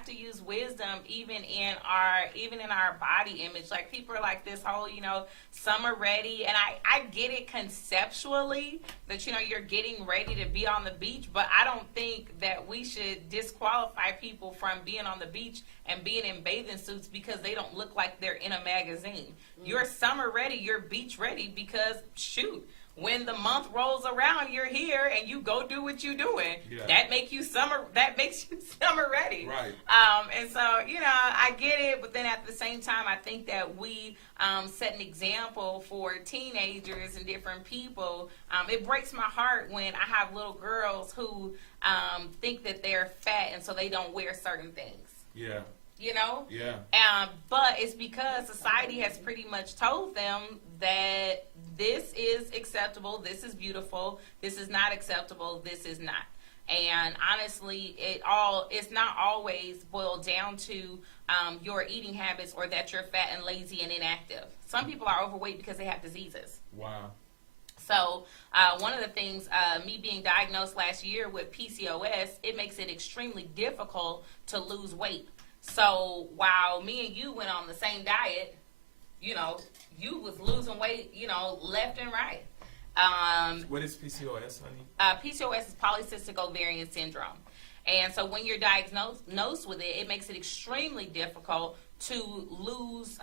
to use wisdom even in our body image. Like, people are like, this whole, summer ready, and I get it conceptually that you're getting ready to be on the beach, but I don't think that we should disqualify people from being on the beach and being in bathing suits because they don't look like they're in a magazine. You're summer ready, you're beach ready because shoot, when the month rolls around, you're here and you go do what you're doing. Yeah. That makes you summer ready. Right. And so, I get it, but then at the same time, I think that we set an example for teenagers and different people. It breaks my heart when I have little girls who think that they're fat and so they don't wear certain things. Yeah. Yeah. But it's because society has pretty much told them that this is acceptable, this is beautiful, this is not acceptable, this is not. And honestly, it's not always boiled down to your eating habits or that you're fat and lazy and inactive. Some people are overweight because they have diseases. Wow. So one of the things, me being diagnosed last year with PCOS, it makes it extremely difficult to lose weight. So while me and you went on the same diet, you was losing weight, left and right. What is PCOS, honey? PCOS is polycystic ovarian syndrome. And so when you're diagnosed with it, it makes it extremely difficult to lose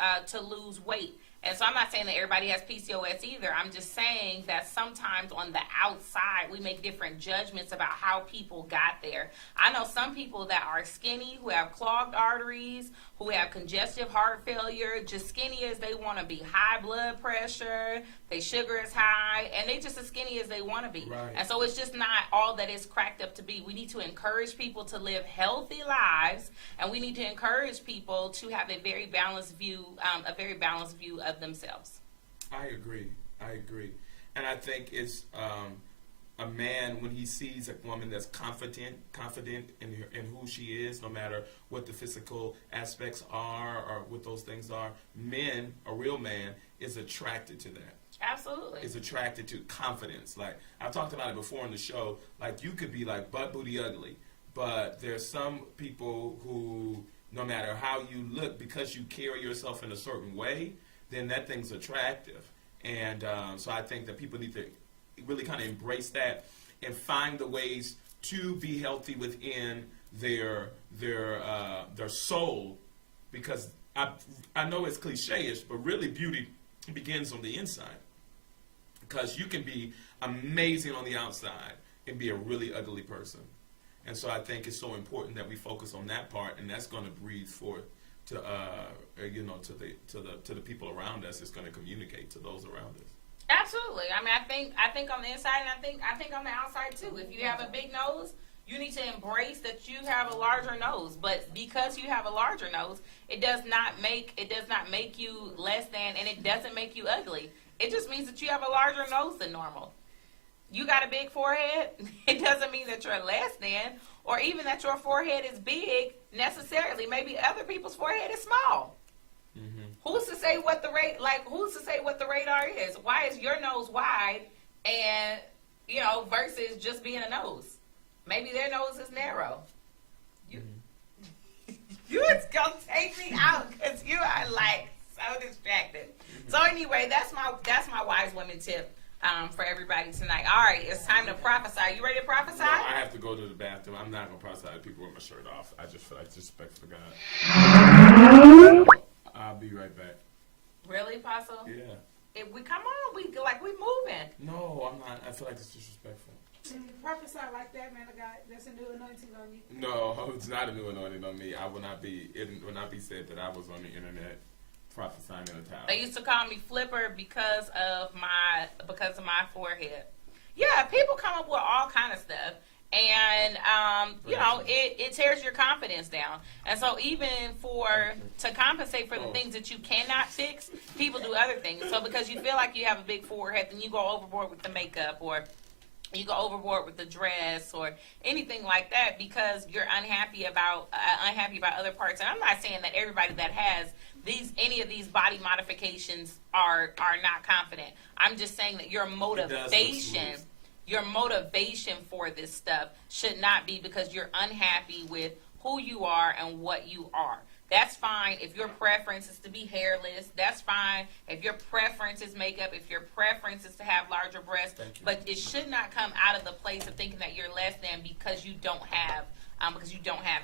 weight. And so I'm not saying that everybody has PCOS either. I'm just saying that sometimes on the outside, we make different judgments about how people got there. I know some people that are skinny, who have clogged arteries, who have congestive heart failure, just skinny as they want to be, high blood pressure, their sugar is high, and they just as skinny as they want to be. Right. And so it's just not all that it's cracked up to be. We need to encourage people to live healthy lives, and we need to encourage people to have a very balanced view of themselves. I agree. And I think it's a man, when he sees a woman that's confident in who she is, no matter what the physical aspects are or what those things are, a real man is attracted to that. Absolutely. Is attracted to confidence. Like, I've talked about it before in the show, like, you could be like butt booty ugly, but there's some people who, no matter how you look, because you carry yourself in a certain way, then that thing's attractive. And so I think that people need to really kind of embrace that and find the ways to be healthy within their soul, because I know it's cliche-ish, but really beauty begins on the inside. Because you can be amazing on the outside and be a really ugly person. And so I think it's so important that we focus on that part, and that's going to breathe forth to the people around us. It's going to communicate to those around us. Absolutely. I mean, I think on the inside, and I think on the outside too. If you have a big nose, you need to embrace that you have a larger nose. But because you have a larger nose, it does not make you less than, and it doesn't make you ugly. It just means that you have a larger nose than normal. You got a big forehead, it doesn't mean that you're less than, or even that your forehead is big necessarily. Maybe other people's forehead is small. Mm-hmm. Who's to say what the radar is? Why is your nose wide and you know, versus just being a nose. Maybe their nose is narrow. You, you is gonna take me out because you are like so distracted. So anyway, that's my wise women tip for everybody tonight. All right, it's time to prophesy. You ready to prophesy? No, I have to go to the bathroom. I'm not gonna prophesy to people with my shirt off. I just feel like disrespect for God. I'll be right back. Really, Apostle? Yeah. If we come on, we moving. No, I'm not. I feel like it's disrespectful. Prophesy like that, man of God. There's a new anointing on you. No, it's not a new anointing on me. I will not be. It will not be said that I was on the internet prophesying in a towel. They used to call me Flipper because of my forehead. Yeah, people come up with all kind of stuff, and you know, it tears your confidence down. And so even to compensate for the things that you cannot fix, people do other things. So because you feel like you have a big forehead, then you go overboard with the makeup, or you go overboard with the dress, or anything like that, because you're unhappy about other parts. And I'm not saying that everybody that has any of these body modifications are not confident. I'm just saying that your motivation for this stuff should not be because you're unhappy with who you are and what you are. That's fine if your preference is to be hairless. That's fine if your preference is makeup, if your preference is to have larger breasts. But it should not come out of the place of thinking that you're less than because you don't have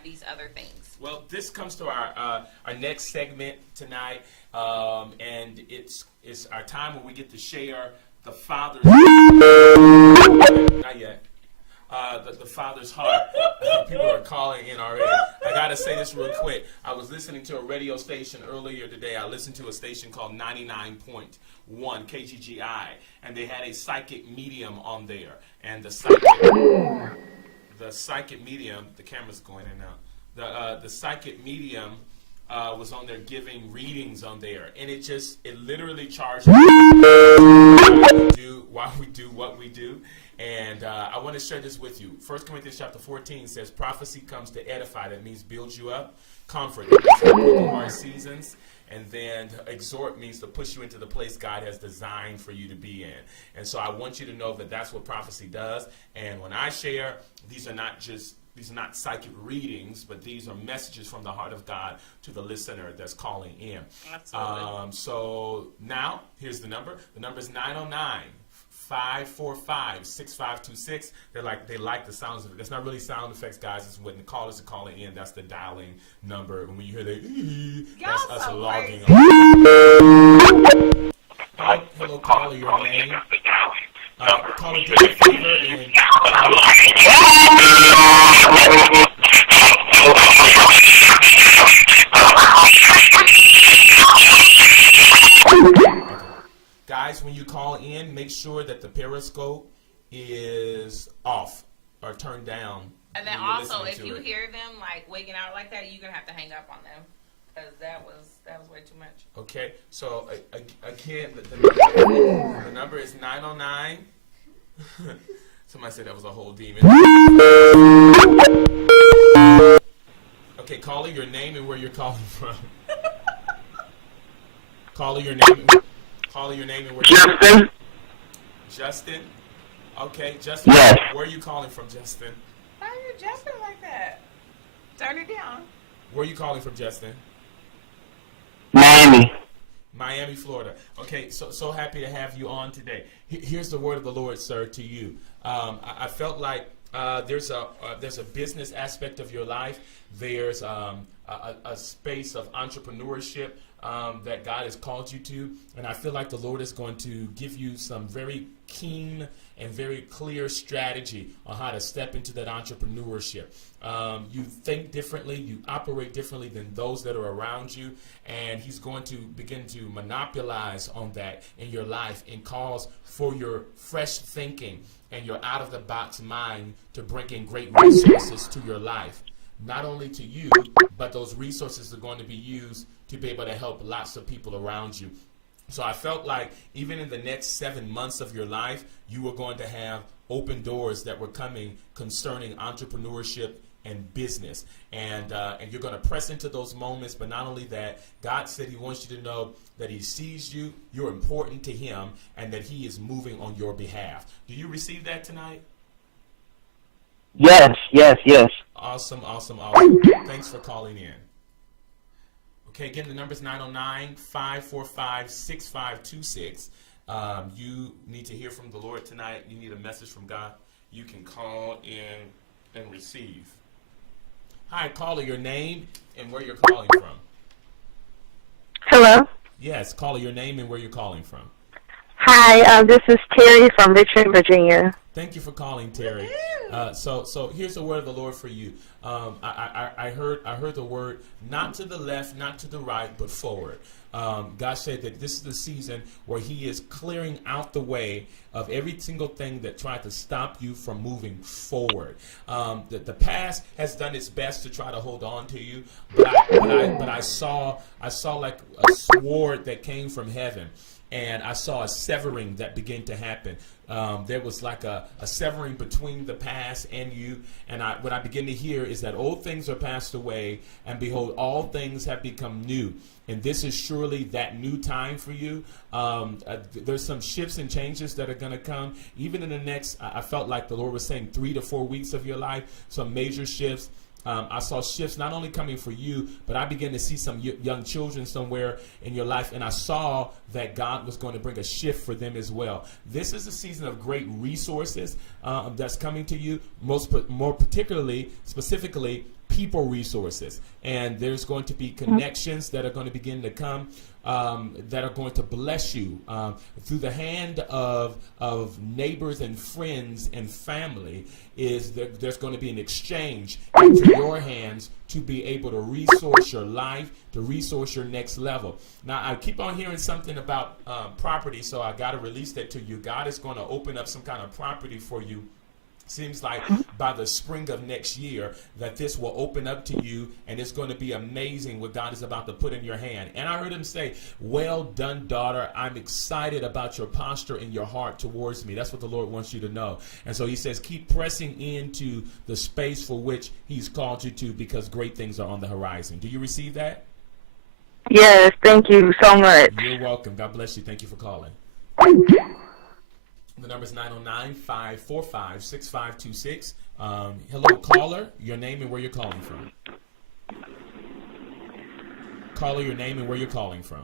these other things. Well, this comes to our next segment tonight, and it's our time where we get to share the Father's not yet. The Father's heart. People are calling in already. I gotta say this real quick. I was listening to a radio station earlier today. I listened to a station called 99.1 KGGI, and they had a psychic medium on there. And the psychic medium, the camera's going in now. The psychic medium was on there giving readings on there, and it literally charged why we do what we do. And I want to share this with you. 1 Corinthians chapter 14 says, prophecy comes to edify. That means build you up. Comfort, that means to put hard seasons. And then exhort means to push you into the place God has designed for you to be in. And so I want you to know that that's what prophecy does. And when I share, these are not psychic readings, but these are messages from the heart of God to the listener that's calling in. Absolutely. So now, here's the number. The number is 909-545-6526. They like the sounds of it. That's not really sound effects, guys. It's when the callers are calling in. That's the dialing number. When you hear the that's us so logging crazy. on. Hello, caller, your name. Caller, do me a favor and guys, when you call in, make sure that the periscope is off or turned down. And then also, if you hear them like wigging out like that, you're gonna have to hang up on them because that was way too much. Okay, so again, the number is 909. Somebody said that was a whole demon. Okay, caller, your name and where you're calling from. Caller, your name and where you're Justin? Justin? Okay, Justin, yes. Where are you calling from, Justin? Why are you Justin like that? Turn it down. Where are you calling from, Justin? Miami, Florida. Okay, so happy to have you on today. Here's the word of the Lord, sir, to you. I felt like there's a business aspect of your life. There's a space of entrepreneurship that God has called you to, and I feel like the Lord is going to give you some very keen and very clear strategy on how to step into that entrepreneurship. You think differently, you operate differently than those that are around you, and He's going to begin to monopolize on that in your life and cause for your fresh thinking and your out-of-the-box mind to bring in great resources to your life. Not only to you, but those resources are going to be used to be able to help lots of people around you. So I felt like even in the next 7 months of your life, you were going to have open doors that were coming concerning entrepreneurship and business. And you're going to press into those moments. But not only that, God said he wants you to know that he sees you, you're important to him, and that he is moving on your behalf. Do you receive that tonight? Yes. Awesome. Thanks for calling in. Okay, again, the number is 909-545-6526. You need to hear from the Lord tonight. You need a message from God. You can call in and receive. Hi, caller, your name and where you're calling from. Hello. Yes, caller, your name and where you're calling from. Hi, this is Terry from Richmond, Virginia. Thank you for calling, Terry. So here's the word of the Lord for you. I heard the word, not to the left, not to the right, but forward. God said that this is the season where he is clearing out the way of every single thing that tried to stop you from moving forward. The past has done its best to try to hold on to you, but I saw like a sword that came from heaven, and I saw a severing that began to happen. There was like a severing between the past and you. And what I begin to hear is that old things are passed away, and behold, all things have become new. And this is surely that new time for you. There's some shifts and changes that are going to come. Even in the next, I felt like the Lord was saying 3 to 4 weeks of your life, some major shifts. I saw shifts not only coming for you, but I began to see some young children somewhere in your life, and I saw that God was going to bring a shift for them as well. This is a season of great resources that's coming to you, more specifically, people resources. And there's going to be connections that are going to begin to come that are going to bless you through the hand of neighbors and friends and family. There's going to be an exchange into your hands to be able to resource your life, to resource your next level. Now, I keep on hearing something about property, so I got to release that to you. God is going to open up some kind of property for you. Seems like by the spring of next year that this will open up to you, and it's going to be amazing what God is about to put in your hand. And I heard him say, well done, daughter. I'm excited about your posture and your heart towards me. That's what the Lord wants you to know. And so he says, keep pressing into the space for which he's called you to, because great things are on the horizon. Do you receive that? Yes, thank you so much. You're welcome. God bless you. Thank you for calling. The number is 909-545-6526. Hello, caller. Your name and where you're calling from. Caller, your name and where you're calling from.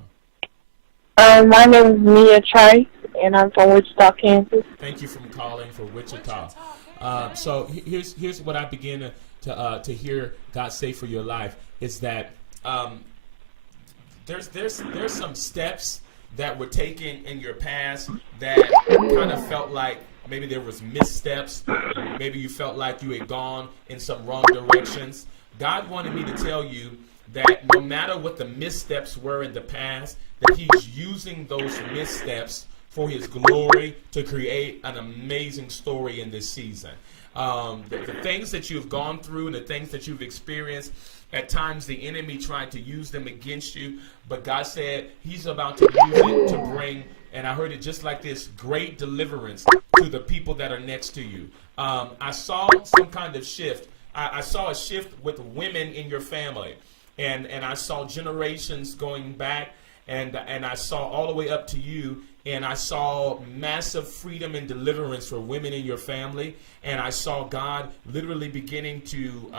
My name is Mia Trice, and I'm from Wichita, Kansas. Thank you for calling for Wichita. So here's what I begin to hear God say for your life is that there's some steps that were taken in your past that kind of felt like maybe there was missteps. Maybe you felt like you had gone in some wrong directions. God wanted me to tell you that no matter what the missteps were in the past, that he's using those missteps for his glory to create an amazing story in this season. The things that you've gone through and the things that you've experienced, at times the enemy tried to use them against you, but God said he's about to use it to bring, and I heard it just like this, great deliverance to the people that are next to you. I saw some kind of shift. I saw a shift with women in your family, and I saw generations going back, and I saw all the way up to you, and I saw massive freedom and deliverance for women in your family, and I saw God literally beginning to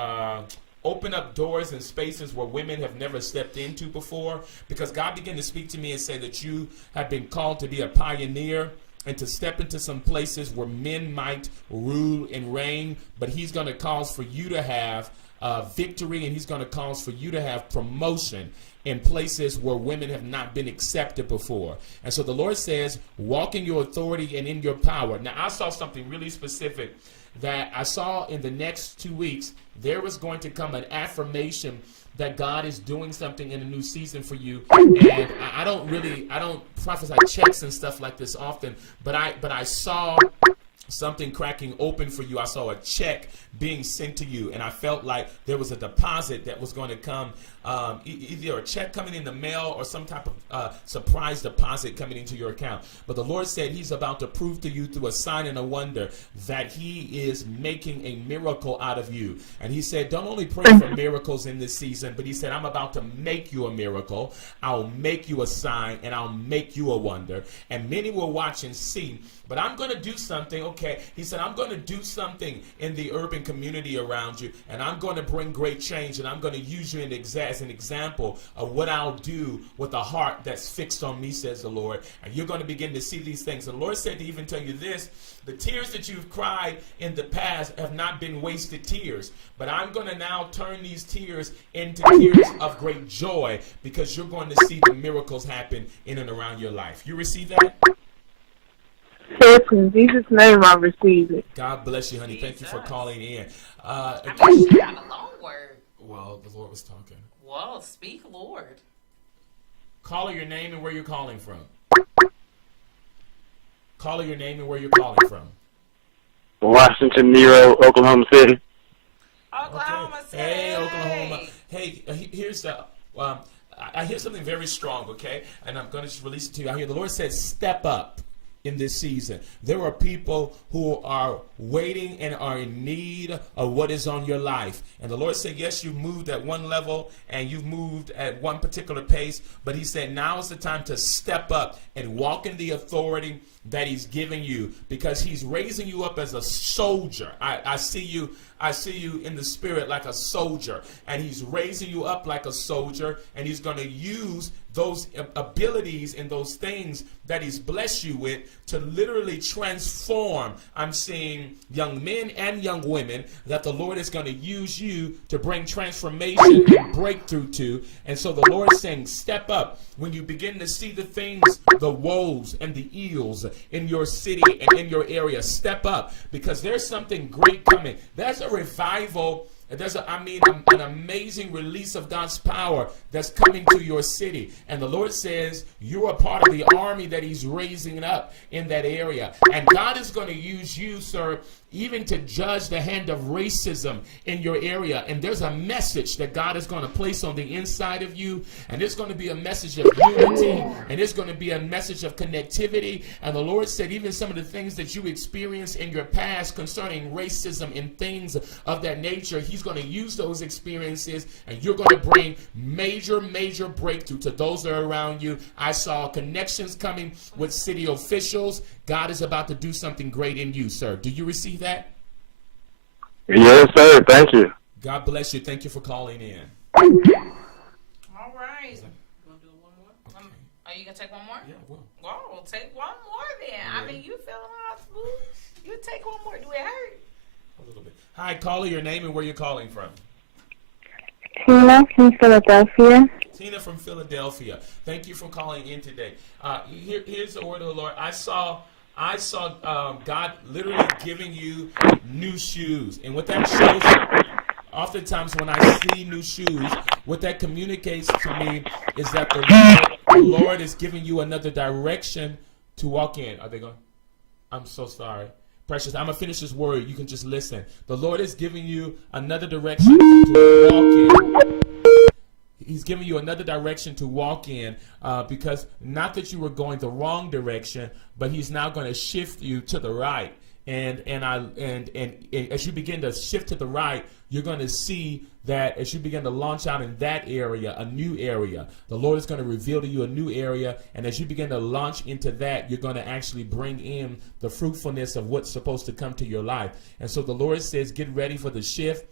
open up doors and spaces where women have never stepped into before, because God began to speak to me and say that you have been called to be a pioneer and to step into some places where men might rule and reign, but he's going to cause for you to have victory, and he's going to cause for you to have promotion in places where women have not been accepted before. And so the Lord says, walk in your authority and in your power. Now, I saw something really specific that I saw in the next 2 weeks. There was going to come an affirmation that God is doing something in a new season for you. And I don't prophesy checks and stuff like this often, but I saw something cracking open for you. I saw a check being sent to you, and I felt like there was a deposit that was going to come either a check coming in the mail or some type of surprise deposit coming into your account. But the Lord said he's about to prove to you through a sign and a wonder that he is making a miracle out of you. And he said, don't only pray for miracles in this season, but he said, I'm about to make you a miracle. I'll make you a sign, and I'll make you a wonder. And many will watch and see. But I'm going to do something, okay? He said, I'm going to do something in the urban community around you, and I'm going to bring great change, and I'm going to use you as an example of what I'll do with a heart that's fixed on me, says the Lord. And you're going to begin to see these things. And the Lord said to even tell you this, the tears that you've cried in the past have not been wasted tears. But I'm going to now turn these tears into tears of great joy, because you're going to see the miracles happen in and around your life. You receive that? Yes, in Jesus' name I receive it. God bless you, honey. Thank you for calling in. I mean, she got a long word. Well, the Lord was talking. Well, speak, Lord. Caller, your name and where you're calling from. Caller, your name and where you're calling from. Washington, Nero, Oklahoma City. Oklahoma City. Hey, Oklahoma. Hey, here's the. I hear something very strong, okay? And I'm going to release it to you. I hear the Lord said, step up. In this season, there are people who are waiting and are in need of what is on your life. And the Lord said, yes, you've moved at one level and you've moved at one particular pace, but he said now is the time to step up and walk in the authority that he's giving you, because he's raising you up as a soldier. I see you in the spirit like a soldier, and he's raising you up like a soldier, and he's going to use those abilities and those things that he's blessed you with to literally transform. I'm seeing young men and young women that the Lord is going to use you to bring transformation and breakthrough to. And so the Lord is saying, step up. When you begin to see the things, the woes and the ills in your city and in your area, step up, because there's something great coming. There's a revival. There's an amazing release of God's power that's coming to your city. And the Lord says you're a part of the army that he's raising up in that area. And God is going to use you, sir, even to judge the hand of racism in your area. And there's a message that God is going to place on the inside of you. And it's going to be a message of unity. And it's going to be a message of connectivity. And the Lord said even some of the things that you experienced in your past concerning racism and things of that nature, he's going to use those experiences, and you're going to bring major breakthrough to those that are around you. I saw connections coming with city officials. God is about to do something great in you, sir. Do you receive that? Yes, sir. Thank you. God bless you. Thank you for calling in. All right. You want to do one more? Are you going to take one more? Yeah, well. Well, we'll take one more then. I mean, you feeling all smooth. You take one more. Do it hurt? A little bit. Hi, caller, your name and where you're calling from. Tina from Philadelphia. Tina from Philadelphia. Thank you for calling in today. Here's the word of the Lord. I saw God literally giving you new shoes. And what that shows, oftentimes when I see new shoes, what that communicates to me is that the Lord is giving you another direction to walk in. Are they going? I'm so sorry. Precious, I'm going to finish this word. You can just listen. The Lord is giving you another direction to walk in. He's giving you another direction to walk in, because not that you were going the wrong direction, but he's now going to shift you to the right. And as you begin to shift to the right, you're going to see that as you begin to launch out in that area, a new area, the Lord is going to reveal to you a new area. And as you begin to launch into that, you're going to actually bring in the fruitfulness of what's supposed to come to your life. And so the Lord says, get ready for the shift.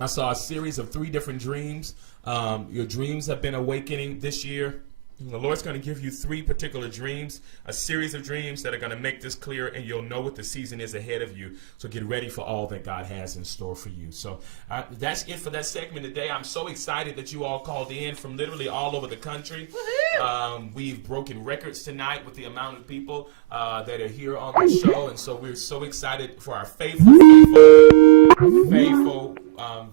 I saw a series of 3 different dreams. Your dreams have been awakening this year. The Lord's going to give you 3 particular dreams, a series of dreams that are going to make this clear, and you'll know what the season is ahead of you. So get ready for all that God has in store for you. So that's it for that segment today. I'm so excited that you all called in from literally all over the country. We've broken records tonight with the amount of people that are here on the show, and so we're so excited for our faithful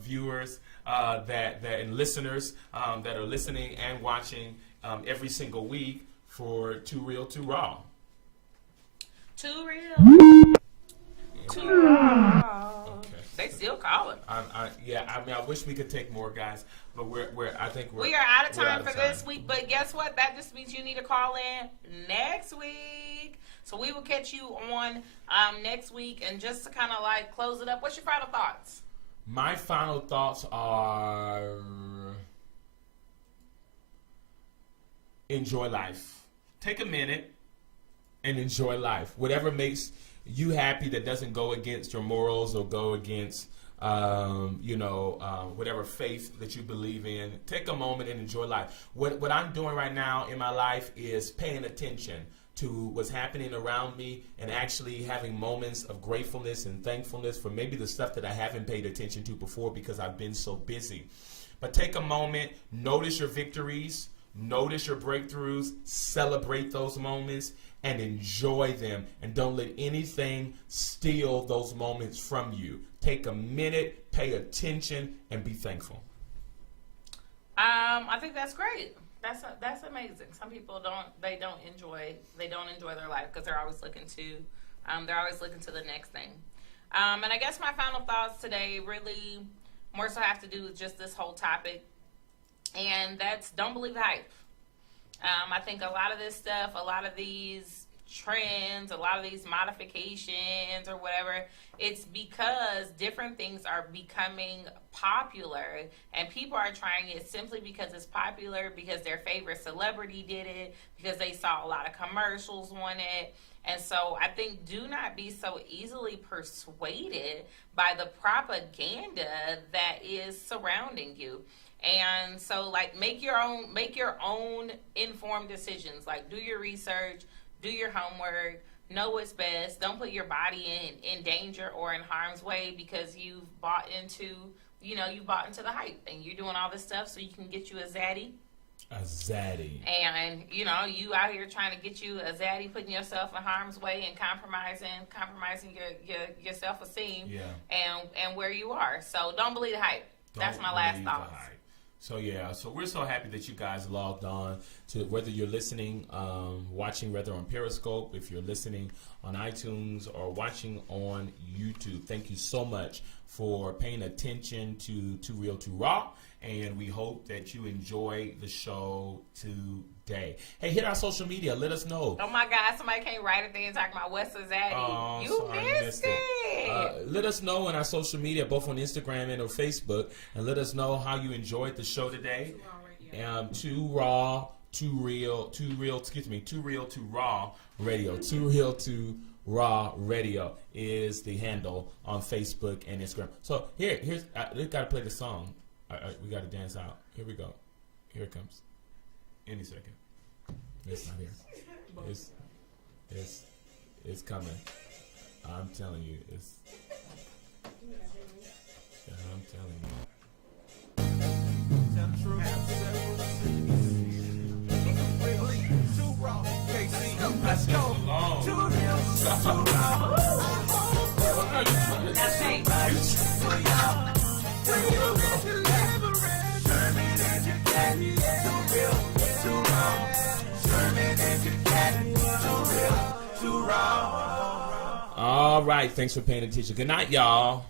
viewers and listeners that are listening and watching every single week for Too Real, Too Raw. Too real. Too raw. Okay. They still calling. All I mean, I wish we could take more, guys, but we are out of time for this week. But guess what? That just means you need to call in next week. So we will catch you on next week. And just to kind of like close it up, what's your final thoughts? My final thoughts are enjoy life. Take a minute and enjoy life. Whatever makes you happy that doesn't go against your morals or go against, whatever faith that you believe in. Take a moment and enjoy life. What I'm doing right now in my life is paying attention to what's happening around me and actually having moments of gratefulness and thankfulness for maybe the stuff that I haven't paid attention to before because I've been so busy. But take a moment, notice your victories, notice your breakthroughs, celebrate those moments, and enjoy them. And don't let anything steal those moments from you. Take a minute, pay attention, and be thankful. I think that's great. That's amazing. Some people don't enjoy their life because they're always looking to the next thing. And I guess my final thoughts today really more so have to do with just this whole topic, and that's don't believe the hype. I think a lot of this stuff, a lot of these trends, a lot of these modifications or whatever, it's because different things are becoming popular and people are trying it simply because it's popular, because their favorite celebrity did it, because they saw a lot of commercials on it. And so I think do not be so easily persuaded by the propaganda that is surrounding you. And so like make your own informed decisions. Like do your research, do your homework, know what's best. Don't put your body in danger or in harm's way because you've bought into the hype and you're doing all this stuff so you can get you a zaddy. A zaddy. And, you out here trying to get you a zaddy, putting yourself in harm's way and compromising your self-esteem and where you are. So don't believe the hype. That's my last thought. So we're so happy that you guys logged on to whether you're listening, watching whether on Periscope, if you're listening on iTunes or watching on YouTube. Thank you so much for paying attention to Too Real, Too Raw, and we hope that you enjoy the show today. Hey, hit our social media. Let us know. Oh my God, somebody came right at the end talking about what's a zaddy. You missed it. Let us know on our social media, both on Instagram and on Facebook, and let us know how you enjoyed the show today. Too Real, Too Raw Radio. Too Real, Too Raw Radio is the handle on Facebook and Instagram. So here's we got to play the song. We got to dance out. Here we go. Here it comes. Any second. It's not here. It's coming. I'm telling you. I'm telling you. Let's go. All right. Thanks for paying attention. Good night, y'all.